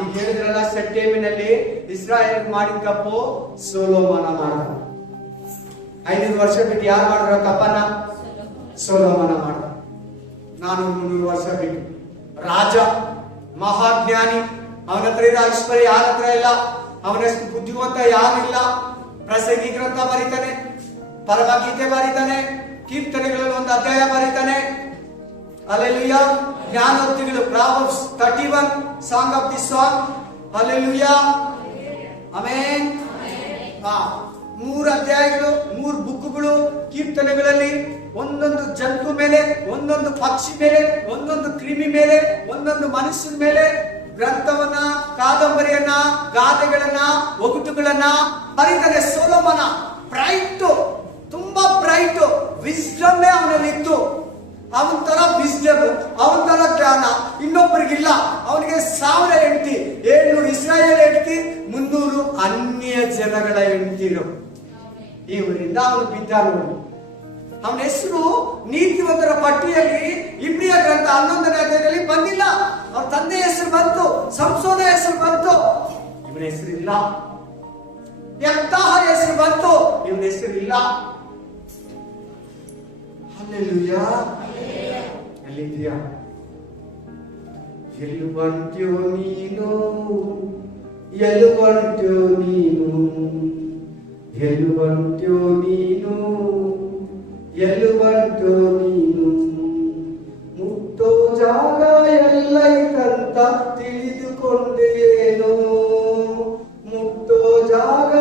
ಈಗ ಹೇಳಿದ್ರಲ್ಲ, ಸೆಟ್ಟೇಮಿನಲ್ಲಿ ಇಸ್ರಾಯೇಲ್ ಮಾಡಿದ ತಪ್ಪು ಸೊಲೊಮೋನ ಮಾಡ್ದ. 500 ವರ್ಷ ಬಿಟ್ಟು ಯಾರು ಮಾಡಿದ್ರ ತಪ್ಪನ? ಸೊಲೊಮೋನ ಮಾಡ್ದ. 400 ವರ್ಷ ಬಿಟ್ಟು ರಾಜ, ಮಹಾಜ್ಞಾನಿ, ಅವನ ಹತ್ರ ಇರೋ ಐಶ್ವರ್ಯ ಯಾರ ಹತ್ರ ಇಲ್ಲ. ಅವನಷ್ಟು ಬುದ್ಧಿವಂತ ಯಾರಿಲ್ಲ. ಪ್ರಸಂಗಿ ಗ್ರಂಥ ಬರೀತಾನೆ, ಪರಮಗೀತೆ ಬರೀತಾನೆ, ಕೀರ್ತನೆಗಳಲ್ಲಿ ಒಂದು ಅಧ್ಯಾಯ ಬರೀತಾನೆ. ಹಲ್ಲೆಲೂಯಾ. ಜ್ಞಾನೋಕ್ತಿಗಳು, proverbs 31, song of the song. Hallelujah, amen. 3 ಅಧ್ಯಾಯಗಳು, 3 ಬುಕ್ಗಳು ಕೀರ್ತನೆಗಳಲ್ಲಿ. ಒಂದೊಂದು ಜಂತು ಮೇಲೆ, ಒಂದೊಂದು ಪಕ್ಷಿ ಮೇಲೆ, ಒಂದೊಂದು ಕ್ರಿಮಿ ಮೇಲೆ, ಒಂದೊಂದು ಮನುಷ್ಯನ ಮೇಲೆ ಗ್ರಂಥವನ್ನ, ಕಾದಂಬರಿಯನ್ನ, ಗಾದೆಗಳನ್ನ, ಒಗಟುಗಳನ್ನ ಬರೀತಾನೆ. ಸೊಲೊಮೋನ ಬ್ರೈಟ್, ತುಂಬಾ ಬ್ರೈಟ್, ವಿಸ್ಡಮ್ ಅವನಲ್ಲಿ ಇತ್ತು. ಅವನ ತರ ವಿಸ್ಡಮ್, ಅವನ ತರ ಜ್ಞಾನ ಇನ್ನೊಬ್ಬರಿಗಿಲ್ಲ. ಅವನಿಗೆ 1000 ಹೆಂಡತಿ, 700 ಇಸ್ರಾಯೇಲ್ ಹೆಂಡತಿ, 300 ಅನ್ಯ ಜನಗಳ ಹೆಂಡತಿರು. ಇವರಿಂದ ಅವನು ಬಿದ್ದ ನೋಡಿ. ಅವನ ಹೆಸರು ನೀತಿವಂತರ ಪಟ್ಟಿಯಲ್ಲಿ ಇಬ್ರಿಯ ಗ್ರಂಥ 11ನೇ ಅಧ್ಯಾಯದಲ್ಲಿ ಬಂದಿಲ್ಲ. ಅವ್ರ ತಂದೆ ಹೆಸರು ಬಂತು, ಸಂಸೋನ ಹೆಸರು ಬಂತು, ಇವನ ಹೆಸರಿಲ್ಲ. ಯೆಫ್ತಾಹ ಹೆಸರು ಬಂತು, ಇವನ ಹೆಸರಿಲ್ಲ. ಹಲ್ಲೆಲೂಯಾ. ಎಲ್ಲಿದ್ಯಾ? ಎಲ್ಲಿ ಬಂಟ್ಯೋ ನೀನು, ಎಲ್ಲಿ ಬಂಟ್ಯೋ ನೀನು, ಎಲ್ಲಿ ಬಂಟ್ಯೋ ನೀನು, ಎಲ್ಲಿ ಬಂಟ್ಯೋ ನೀನು. ಮುಟ್ಟೋ ಜಾಗ ಎಲ್ಲೈತಂತ ತಿಳಿದುಕೊಂಡೇನೋ, ಮುಟ್ಟೋ ಜಾಗ,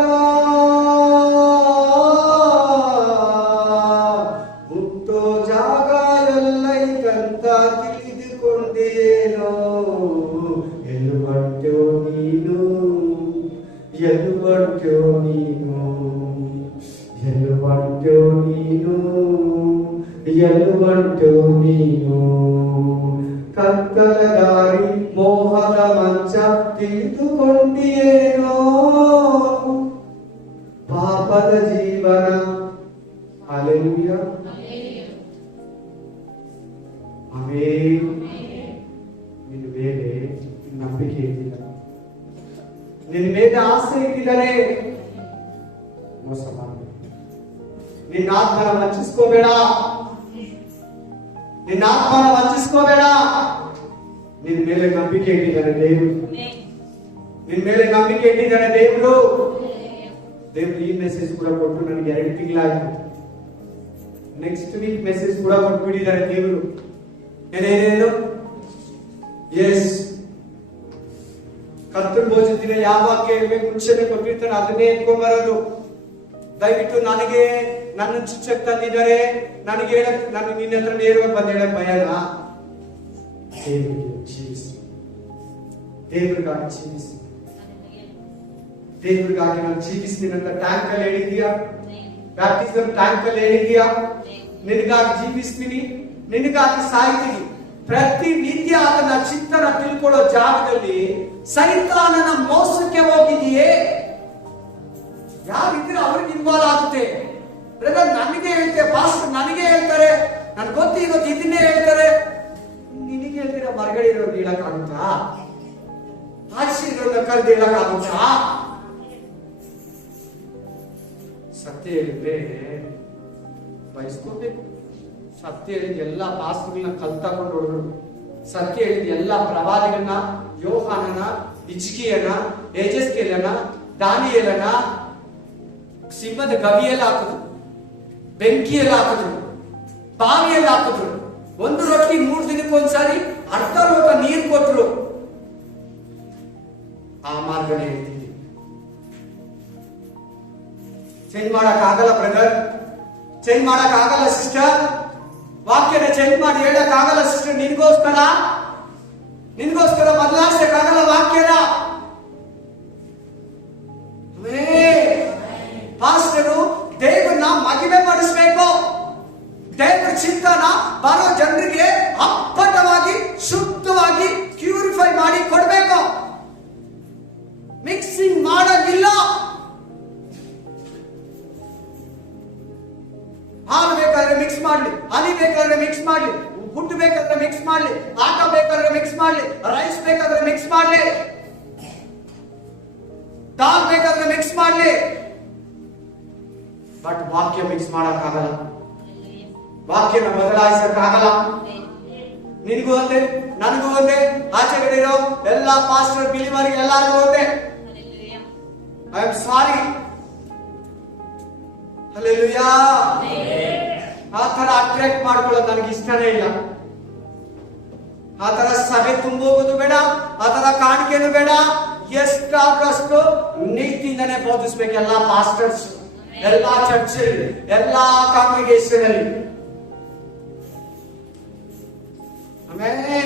ಮುಟ್ಟೋ ಜಾಗ ಎಲ್ಲೈತಂತ ತಿಳಿದುಕೊಂಡೇನೋ. ಎಲ್ಲಿ ಬಂಟ್ಯೋ ನೀನು, ಎಲ್ಲಿ ಬಂಟ್ಯೋ ನೀನು, ಎಲ್ಲಿ ಬಂಟ್ಯೋ ನೀನು, ಎಲ್ಲಿ ಬಂಟ್ಯೋ ನೀನು. ಕತ್ತಲ ದಾರಿ, ಮೋಹದ ಮಂಚ ತಿಳಿದುಕೊಂಡಿಯೇ ಪಾಪದ ಜೀವನ. Hallelujah, amen. ನಿನ್ನ ಮೇಲೆ ನಂಬಿಕೆ ಇಟ್ಟಿಲ್ಲ, ನಿನ್ನ ಮೇಲೆ ಆಸೆ ಇಟ್ಟಿದ್ದಾರೆ, ಮೋಸ ಮಾಡಬೇಡ. ನಿನ್ನ ಆತ್ಮನ ವಂಚಿಸ್ಕೋಬೇಡ, ನಿನ್ನ ಆತ್ಮನ ವಂಚಿಸ್ಕೋಬೇಡ. ನಿನ್ನ ಮೇಲೆ ನಂಬಿಕೆ ಇಟ್ಟಿದ್ದಾರೆ ದೇವರು, ನಿನ್ನ ಮೇಲೆ ನಂಬಿಕೆ ಇಟ್ಟಿದ್ದಾರೆ ದೇವರು. ದೇವರು ಈ ಮೆಸೇಜ್ ಕೂಡ ಕೊಟ್ಟು ನನಗೆ 2 ತಿಂಗಳಾಯ್ತು. ನೆಕ್ಸ್ಟ್ ವೀಕ್ ಮೆಸೇಜ್ ಕೂಡ ಕೊಟ್ಬಿಟ್ಟಿದ್ದಾರೆ ದೇವರು. ಏನೇನು? ಎಸ್, ಕರ್ತನ ಭೋಜನ ದಿನ ಯಾವ ವಾಕ್ಯ ಹೇಳ್ಬೇಕು ಮುಂಚೆನೆ ಕೊಟ್ಟಿರ್ತಾರೆ, ಅದನ್ನೇ ಎತ್ಕೊಂಡ್ ಬರೋದು. ದಯವಿಟ್ಟು ನನಗೆ ನನ್ನ ಶಿಕ್ಷಕ ತಂದಿದ್ದಾರೆ, ನನಗೆ ಹೇಳಕ್, ನಾನು ನಿನ್ನ ಹತ್ರ ನೇರವಾಗಿ ಬಂದು ಹೇಳಕ್ ಭಯನಾ? ದೇವರಿಗೆ ಜೀವಿಸಿ, ದೇವರಿಗಾಗಿ ಜೀವಿಸಿ, ದೇವರಿಗಾಗಿ ನಾನು ಜೀವಿಸ್ತೀನಿ ಅಂತ ಟ್ಯಾಂಕ್ ಅಲ್ಲಿ ಹೇಳಿದ್ಯಾ? ಬ್ಯಾಪ್ಟಿಸಮ್ ಟ್ಯಾಂಕ್ ಅಲ್ಲಿ ಹೇಳಿದ್ಯಾ? ನಿನಗಾಗಿ ಜೀವಿಸ್ತೀನಿ, ನಿನಗಾಗಿ ಸಾಯ್ತೀನಿ. ಪ್ರತಿನಿತ್ಯ ಅದನ್ನ ಚಿಂತನ ತಿಳ್ಕೊಳ್ಳೋ ಜಾಗದಲ್ಲಿ ಸೈತಾನನ ಮೋಸಕ್ಕೆ ಹೋಗಿದೆಯೇ? ಯಾರಿದ್ರೆ ಅವ್ರಿಗೆ ಇನ್ವಾಲ್ವ್ ಆಗುತ್ತೆ. ಬ್ರದರ್ ನನಗೆ ಹೇಳ್ತಾರೆ, ಪಾಸ್ಟರ್ ನನಗೆ ಹೇಳ್ತಾರೆ, ನನ್ಗೆ ಗೊತ್ತು ಇದನ್ನೇ ಹೇಳ್ತಾರೆ. ನಿನಗೆ ಹೇಳ್ತೀರ ಮರಗಡೆ ಇರೋರು ಹೇಳಕ್ಕಾಗುತ್ತಾ? ಆಚೆ ಇರೋರ್ನ ಕರೆದು ಹೇಳಕ್ಕಾಗುತ್ತಾ? ಸತ್ಯ ಹೇಳಿದ್ರೆ ಬಯಸ್ಕೋಬೇಕು. ಸತ್ಯ ಹೇಳಿದ ಎಲ್ಲಾ ಪಾಸ್ಗಳನ್ನ ಕಲ್ತಕೊಂಡು ಹೊರಡು. ಸತ್ಯ ಹೇಳಿದ ಎಲ್ಲಾ ಪ್ರವಾದಿಗಳನ್ನ, ಯೋಹಾನನ, ಹಿಜ್ಕೀಯನ, ಯೆಹೆಜ್ಕೇಲನ, ದಾನಿಯೇಲನ ಸಿಂಹದ ಗವಿಯಲ್ಲಿ ಹಾಕಿದ್ರು, ಬೆಂಕಿಯಲ್ಲಿ ಹಾಕಿದ್ರು, ಬಾವಿಯಲ್ಲಿ ಹಾಕಿದ್ರು. 1 ರೊಟ್ಟಿ 3 ದಿನಕ್ಕೊಂದ್ಸಾರಿ ಅರ್ಧ ಲೋಟ ನೀರು ಕೊಟ್ರು. ಆ ಮಾರ್ಗನೇ ಹೇಳ್ತೀನಿ. ಚೇಂಜ್ ಮಾಡಕ್ ಆಗಲ್ಲ ಬ್ರದರ್, ಚೇಂಜ್ ಮಾಡಕ್ ಆಗಲ್ಲ ಸಿಸ್ಟರ್. ವಾಕ್ಯನ ಚೇಂಜ್ ಮಾಡಿ ಹೇಳಕ್ ಆಗಲ್ಲ ಸಿಸ್ಟರ್. ನಿನ್ಗೋಸ್ಕರ ಬದಲಾಯಿಸಕ್ ಆಗಲ್ಲ ವಾಕ್ಯನ. ಪಾಸ್ಟರು ದೇವರನ್ನ ಮಹಿಮೆ ಪಡಿಸಬೇಕು. ದೇವರ ಚಿಂತನ ಬರೋ ಜನರಿಗೆ ಅಪ್ಪಟವಾಗಿ, ಶುದ್ಧವಾಗಿ ಪ್ಯೂರಿಫೈ ಮಾಡಿ ಕೊಡ್ಬೇಕು. ಮಿಕ್ಸಿಂಗ್ ಮಾಡೋದಿಲ್ಲ. ಹಾಲು ಬೇಕಾದ್ರೆ ಮಿಕ್ಸ್ ಮಾಡ್ಲಿ, ಹನಿ ಬೇಕಾದ್ರೆ ಮಿಕ್ಸ್ ಮಾಡ್ಲಿ, ಫುಡ್ ಬೇಕಾದ್ರೆ ಮಿಕ್ಸ್ ಮಾಡ್ಲಿ, ಆಟ ಬೇಕಾದ್ರೆ ಮಿಕ್ಸ್ ಮಾಡ್ಲಿ, ರೈಸ್ ಬೇಕಾದ್ರೆ ಮಿಕ್ಸ್ ಮಾಡ್ಲಿ, ದಾಲ್ ಬೇಕಾದ್ರೆ ಮಿಕ್ಸ್ ಮಾಡ್ಲಿ. ಬಟ್ ವಾಕ್ಯ ಮಿಕ್ಸ್ ಮಾಡಕ್ಕಾಗಲ್ಲ, ವಾಕ್ಯನ ಬದಲಾಯಿಸಕ್ಕಾಗಲ್ಲ. ನಿನಗೂ ಒಂದೇ, ನನಗೂ ಒಂದೇ, ಆಚೆ ಕಡೆ ಇರೋ ಎಲ್ಲಾ ಪಾಸ್ಟರ್ ಬಿಲಿವರ್ಗೆ ಎಲ್ಲರಿಗೂ ಒಂದೇ. I am sorry. ಹಲ್ಲೆಲೂಯಾ. ಆ ತರ ಅಟ್ರಾಕ್ಟ್ ಮಾಡ್ಕೊಳ್ಳೋದು ನನಗೆ ಇಷ್ಟನೇ ಇಲ್ಲ. ಆ ತರ ಸಭೆ ತುಂಬೋಗೋದು ಬೇಡ, ಆ ತರ ಕಾಣಿಕೆನು ಬೇಡ. ಎಷ್ಟಾದ್ರೂ ಅಷ್ಟು ನೀತಿಯಿಂದನೇ ಬೋಧಿಸ್ಬೇಕು ಎಲ್ಲಾ ಪಾಸ್ಟರ್ಸ್, ಎಲ್ಲಾ ಚರ್ಚ್, ಎಲ್ಲಾ ಕಾಂಗ್ರಿಗೇಷನ್ ಅಲ್ಲಿ. ಆಮೇಲೆ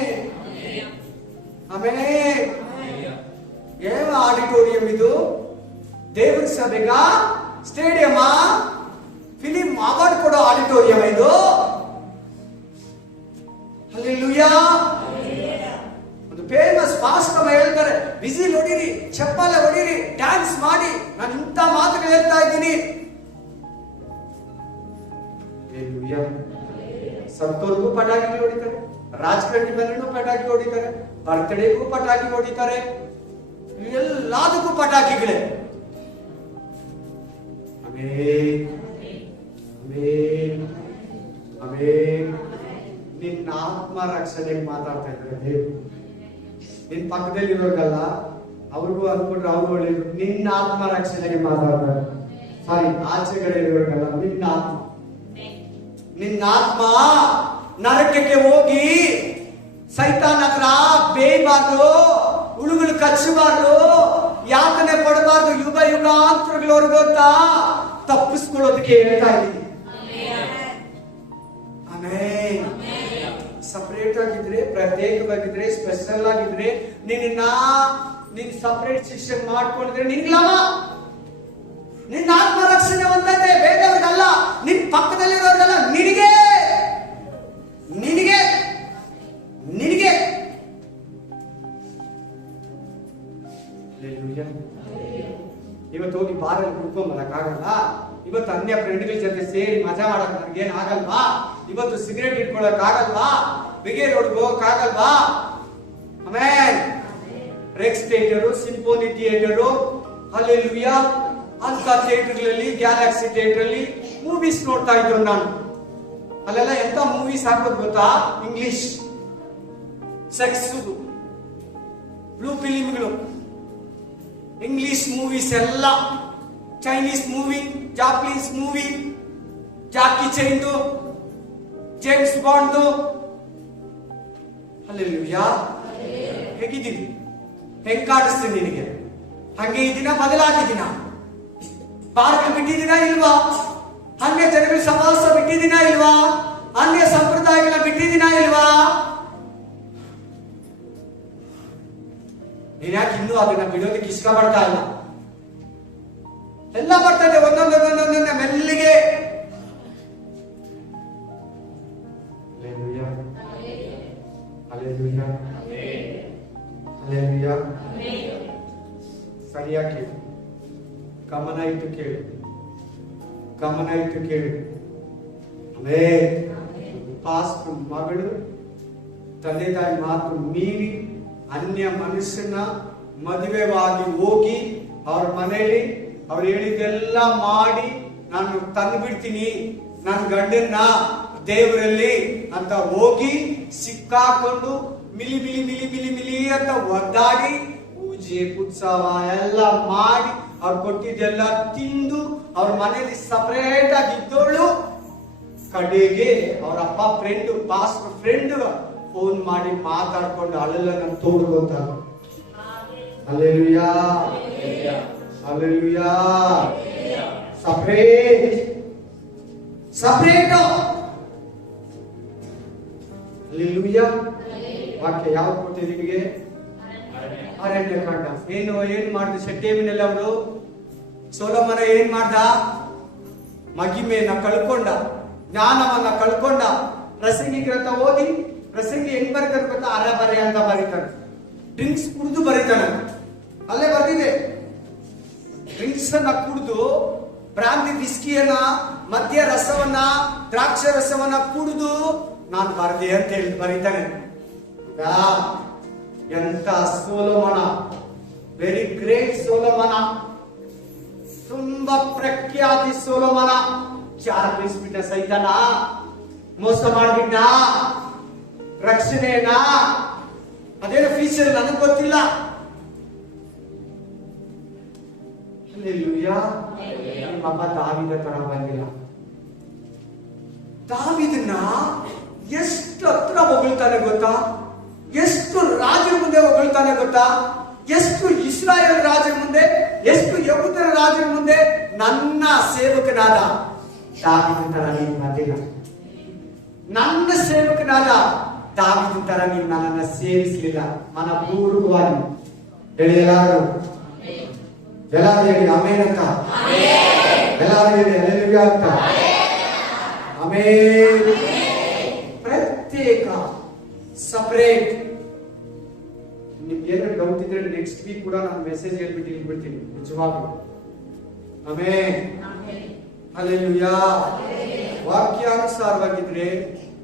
ಆಮೇಲೆ ಏನು ಆಡಿಟೋರಿಯಂ ಇದು? ದೇವರ ಸಭೆಗ ಸ್ಟೇಡಿಯಂ, ಫಿಲಿಂ ಅವಾರ್ಡ್ ಕೊಡೋ ಆಡಿಟೋರಿಯಂ ಇದು? ಹಲ್ಲೆಲೂಯಾ. ಒಂದು ಫೇಮಸ್ ಪಾಸ್ಟರ್ ಹೇಳ್ತಾರೆ, ವಿಸಿಲ್ ಹೊಡಿರಿ, ಚಪ್ಪಾಳೆ ಹೊಡಿರಿ, ಡ್ಯಾನ್ಸ್ ಮಾಡಿ. ನಾನು ಇಂಥ ಮಾತುಗಳು ಹೇಳ್ತಾ ಇದ್ದೀನಿ. ಸತ್ತೋರ್ಗೂ ಪಟಾಕಿ ಹೊಡಿತಾರೆ, ರಾಜಕಾರಣಿ ಮನೆಯೂ ಪಟಾಕಿ ಹೊಡಿತಾರೆ, ಬರ್ತ್ಡೇಗೂ ಪಟಾಕಿ ಹೊಡಿತಾರೆ, ಎಲ್ಲದಕ್ಕೂ ಪಟಾಕಿಗಳೇ. ನಿನ್ನ ಆತ್ಮ ರಕ್ಷಣೆಗೆ ಮಾತಾಡ್ತಾ ಇದ್ದಾರೆ ದೇವರು. ನಿನ್ ಪಕ್ಕದಲ್ಲಿ ಇರೋರ್ಗಲ್ಲ, ಅವ್ರಿಗೂ ಅನ್ಕೊಂಡ್ರೆ ಅವ್ರು ಒಳ್ಳೇದು. ನಿನ್ನ ಆತ್ಮ ರಕ್ಷಣೆಗೆ ಮಾತಾಡ್ತಾರೆ. ಸಾರಿ, ಆಚೆಗಡೆ ಇರೋರ್ಗಲ್ಲ, ನಿನ್ನ ಆತ್ಮ ನರಕಕ್ಕೆ ಹೋಗಿ ಸೈತಾನ್ ಹತ್ರ ಬೇಯಬಾರ್ದು, ಹುಳುಗಳು ಕಚ್ಚಬಾರ್ದು, ಯಾತನೆ ಪಡಬಾರ್ದು, ಯುಗ ಯುಗಾಂತರಗಳವರೆಗೂ ಅಂತ ತಪ್ಪಿಸ್ಕೊಳ್ಳೋದಕ್ಕೆ ಹೇಳ್ತಾ ಇದ್ದೀನಿ. ಆಮೇಲೆ ಸಪರೇಟ್ ಆಗಿದ್ರೆ, ಪ್ರತ್ಯೇಕವಾಗಿದ್ರೆ, ಸ್ಪೆಷಲ್ ಆಗಿದ್ರೆ, ನೀನ್ ಸಪರೇಟ್ ಶಿಕ್ಷಣ ಮಾಡ್ಕೊಂಡಿದ್ರೆ ನಿನ್ ಲಾಭ. ನಿನ್ನ ಆತ್ಮ ರಕ್ಷಣೆ ಹೊಂದೈತೆ, ಬೇರೆಯವ್ರಿಗಲ್ಲ, ನಿನ್ ಪಕ್ಕದಲ್ಲಿರೋರ್ಗಲ್ಲ, ನಿನಗೆ ನಿನಗೆ ನಿನಗೆ. ಇವತ್ತು ಹೋಗಿ ಬಾರಲ್ಲಿ ಕುಡ್ಕೊಂಡ್ ಬರಕ್ಕಾಗಲ್ಲ, ಇವತ್ತು ಅನ್ಯ ಫ್ರೆಂಡ್ಗಳ ಜೊತೆ ಸೇರಿ ಮಜಾ ಮಾಡಕ್ ನನ್ಗೇನ್ ಆಗಲ್ವಾ, ಇವತ್ತು ಸಿಗರೇಟ್ ಇಟ್ಕೊಳಕ್ ಆಗಲ್ವಾ, ಬಿಗೆ ರೋಡ್ಗೆ ಹೋಗಕ್ ಆಗಲ್ವಾ. ಆಮೇಲೆ Rex theatre, symphony theatre, hallelujah ಅಂತ ಥಿಯೇಟರ್ಗಳಲ್ಲಿ, ಗ್ಯಾಲಕ್ಸಿ ಥಿಯೇಟರ್ ಮೂವೀಸ್ ನೋಡ್ತಾ ಇದ್ರು ನಾನು. ಅಲ್ಲೆಲ್ಲ ಎಂತ ಮೂವೀಸ್ ಹಾಕೋದು ಗೊತ್ತಾ? ಇಂಗ್ಲಿಷ್ ಸೆಕ್ಸ್, ಬ್ಲೂ ಫಿಲಿಮ್ಗಳು, ಇಂಗ್ಲಿಷ್ ಮೂವೀಸ್ ಎಲ್ಲ, Chinese movie, Japanese movie, Jackie ಚೈನ್ದು, ಜೇಮ್ಸ್ ಬಾಂಡ್ದು. ಹಲ್ಲೆಲೂಯಾ. ಹೇಗಿದ್ದೀನಿ? ಹೆಂಗ್ ಕಾಣಿಸ್ತೀನಿ ನಿನಗೆ? ಹಂಗೆ ಇದೀನ, ಬದಲಾಗಿದ್ದೀನ? ಬಾರ್ಗಳು ಬಿಟ್ಟಿದ್ದೀನ ಇಲ್ವಾ? ಅನ್ಯ ಜನಗಳ ಸಮಾಸ ಬಿಟ್ಟಿದ್ದೀನ ಇಲ್ವಾ? ಅನ್ಯ ಸಂಪ್ರದಾಯಗಳ ಬಿಟ್ಟಿದ್ದೀನ ಇಲ್ವಾ? ನೀನ್ ಯಾಕೆ ಇನ್ನೂ ಅದನ್ನ ಬಿಡೋದಕ್ಕೆ ಇಷ್ಟ ಪಡ್ತಾ ಇಲ್ಲ? ಎಲ್ಲ ಬರ್ತದೆ ಒಂದೊಂದೊಂದೊಂದೊಂದೊಂದ ಮೆಲ್ಲಿಗೆ. ಸರಿಯಾಗಿ ಕೇಳು, ಗಮನ ಇಟ್ಟು ಕೇಳು, ಗಮನ ಇಟ್ಟು ಕೇಳು. ಪಾಸ್ಟ್ ಮಗಳು ತಂದೆ ತಾಯಿ ಮಾತು ಮೀರಿ ಅನ್ಯ ಮನುಷ್ಯನ ಮದುವೆವಾಗಿ ಹೋಗಿ ಅವ್ರ ಮನೆಯಲ್ಲಿ ಅವ್ರು ಹೇಳಿದ್ದೆಲ್ಲ ಮಾಡಿ ನಾನು ತಂದು ಬಿಡ್ತೀನಿ ನನ್ನ ಗಂಡನ್ನ ದೇವರಲ್ಲಿ ಅಂತ ಹೋಗಿ ಸಿಕ್ಕಾಕೊಂಡು ಮಿಲಿ ಮಿಲಿ ಮಿಲಿ ಮಿಲಿ ಮಿಲಿ ಅಂತ ಒದ್ದಾಡಿ ಪೂಜೆ ಉತ್ಸವ ಎಲ್ಲ ಮಾಡಿ ಅವ್ರು ಕೊಟ್ಟಿದ್ದೆಲ್ಲ ತಿಂದು ಅವ್ರ ಮನೆಯಲ್ಲಿ ಸಪರೇಟ್ ಆಗಿ ಇದ್ದೋಳು. ಕಡೆಗೆ ಅವ್ರ ಅಪ್ಪ ಫ್ರೆಂಡ್, ಪಾಸ್ಟ್ ಫ್ರೆಂಡ್ ಫೋನ್ ಮಾಡಿ ಮಾತಾಡ್ಕೊಂಡು ಅಲ್ಲೆಲ್ಲ ನಾನು ತೋಡ್ಕೊಂತ. Hallelujah, hallelujah. Separate separate. Hallelujah. ವಾಕ್ಯ ಯಾವ್ದು ಕೊಟ್ಟಿದೆ ನಿಮಗೆ? ಅರಣ್ಯಕಾಂಡ. ಏನ್ ಮಾಡಿದ ಶೆಟ್ಟೇಮಿನಲ್ಲಿ ಅವರು? ಸೊಲೊಮನ ಏನ್ ಮಾಡ್ದ? ಮಹಿಮೆಯನ್ನ ಕಳ್ಕೊಂಡ, ಜ್ಞಾನವನ್ನ ಕಳ್ಕೊಂಡ. ಪ್ರಸಂಗಿ ಗ್ರಂಥ ಓದಿ, ಪ್ರಸಂಗಿ ಹೆಂಗ್ ಬರೀತಾನೆ ಗೊತ್ತಾ? ಅರಬರೆ ಅಂತ ಬರೀತಾನೆ, ಡ್ರಿಂಕ್ಸ್ ಕುಡಿದು ಬರೀತಾನೆ. ಅಲ್ಲೇ ಬರ್ದಿದೆ, ಡ್ರಿಂಕ್ಸ್ ಅನ್ನ ಕುಡಿದು, ಬ್ರಾಂದಿ ವಿಸ್ಕಿಯನ್ನ, ಮದ್ಯ ರಸವನ್ನ, ದ್ರಾಕ್ಷ ರಸವನ್ನ ಕುಡಿದು ನಾನು ಬರ್ದೆ ಅಂತ ಹೇಳಿ ಬರೀತಾನೆ. ಎಂತ ಸೊಲೊಮನ, ವೆರಿ ಗ್ರೇಟ್ ಸೊಲೊಮನ, ತುಂಬಾ ಪ್ರಖ್ಯಾತಿ ಸೊಲೊಮನ. ಚಾರ್ಪಿಸ್ಬಿಟ್ಟ ಸೈತಾನ, ಮೋಸ ಮಾಡ್ಬಿಟ್ಟ, ರಕ್ಷಣೆನಾ ಅದೇನೋ ಫೀಚರ್ ನನಗೆ ಗೊತ್ತಿಲ್ಲ. ಹಲ್ಲೆಲೂಯಾ. ನಿಮ್ಮ ದಾವಿದ ತರ ಬಂದಿಲ್ಲ. ದಾವಿದನ್ನ ಎಷ್ಟು ಹತ್ರ ಹೊಗಳ್ತಾನೆ ಗೊತ್ತಾ? ಎಷ್ಟು ರಾಜರ ಮುಂದೆ ಹೊಗಳ್ತಾನೆ ಗೊತ್ತಾ? ಎಷ್ಟು ಇಸ್ರಾಯೇಲ್ ರಾಜರ ಮುಂದೆ, ಎಷ್ಟು ಯಹೂದರ ರಾಜರ ಮುಂದೆ, ನನ್ನ ಸೇವಕನಾದ ದಾವಿದನ ತರ ನೀನು ಬಂದಿಲ್ಲ, ನನ್ನ ಸೇವಕನಾದ ದಾವಿದನ ತರ ನೀವು ನನ್ನನ್ನು ಸೇವಿಸಲಿಲ್ಲ ಮನಪೂರ್ವಕವಾಗಿ. ಹೇಳಿ ಎಲ್ಲಾರು, ಎಲ್ಲಾರು ಹೇಳಿ ಆಮೇನ್ ಅಂತ, ಎಲ್ಲಾರು ಹೇಳಿ ಹಲ್ಲೆಲೂಯಾ ಅಂತ. ಆಮೇನ್. ಪ್ರತ್ಯೇಕ, ಸಪರೇಟ್. ನಿಮ್ಗೆ ಏನಾದ್ರು ಡೌಟ್ ಇದ್ರೆ ನೆಕ್ಸ್ಟ್ ವೀಕ್ ಕೂಡ ನಾನು ಮೆಸೇಜ್ ಹೇಳ್ಬಿಟ್ಟು ಇಟ್ಬಿಡ್ತೀನಿ ನಿಜವಾಗ್ಲೂ. ಆಮೇನ್, ಹಲ್ಲೆಲೂಯಾ. ವಾಕ್ಯಾನುಸಾರವಾಗಿದ್ರೆ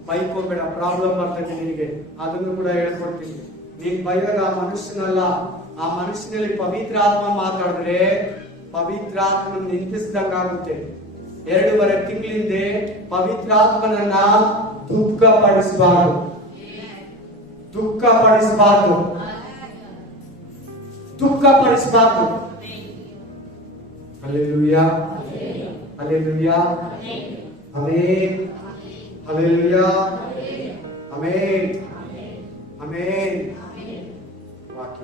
ಬೈಕೋಬೇಡ, ಪ್ರಾಬ್ಲಮ್ ಬರ್ತದೆ ನಿನಗೆ, ಅದನ್ನು ಕೂಡ ಹೇಳ್ಕೊಡ್ತೀನಿ. ನೀನ್ ಬೈಯೋದ ಆ ಮನುಷ್ಯನಲ್ಲ, ಆ ಮನುಷ್ಯನಲ್ಲಿ ಪವಿತ್ರ ಆತ್ಮ ಮಾತಾಡಿದ್ರೆ ಪವಿತ್ರ ಆತ್ಮ ನಿಂದಿಸಿದಂಗಾಗುತ್ತೆ. 2.5 ತಿಂಗಳಿಂದ ಪವಿತ್ರ ಆತ್ಮನನ್ನ ದುಃಖ ಪಡಿಸಬಾರ್ದು, ದುಃಖ ಪಡಿಸಬಾರ್ದು, ದುಃಖ ಪಡಿಸಬಾರ್ದು. Hallelujah, hallelujah, amen, hallelujah, amen, amen. ವಾಕ್ಯ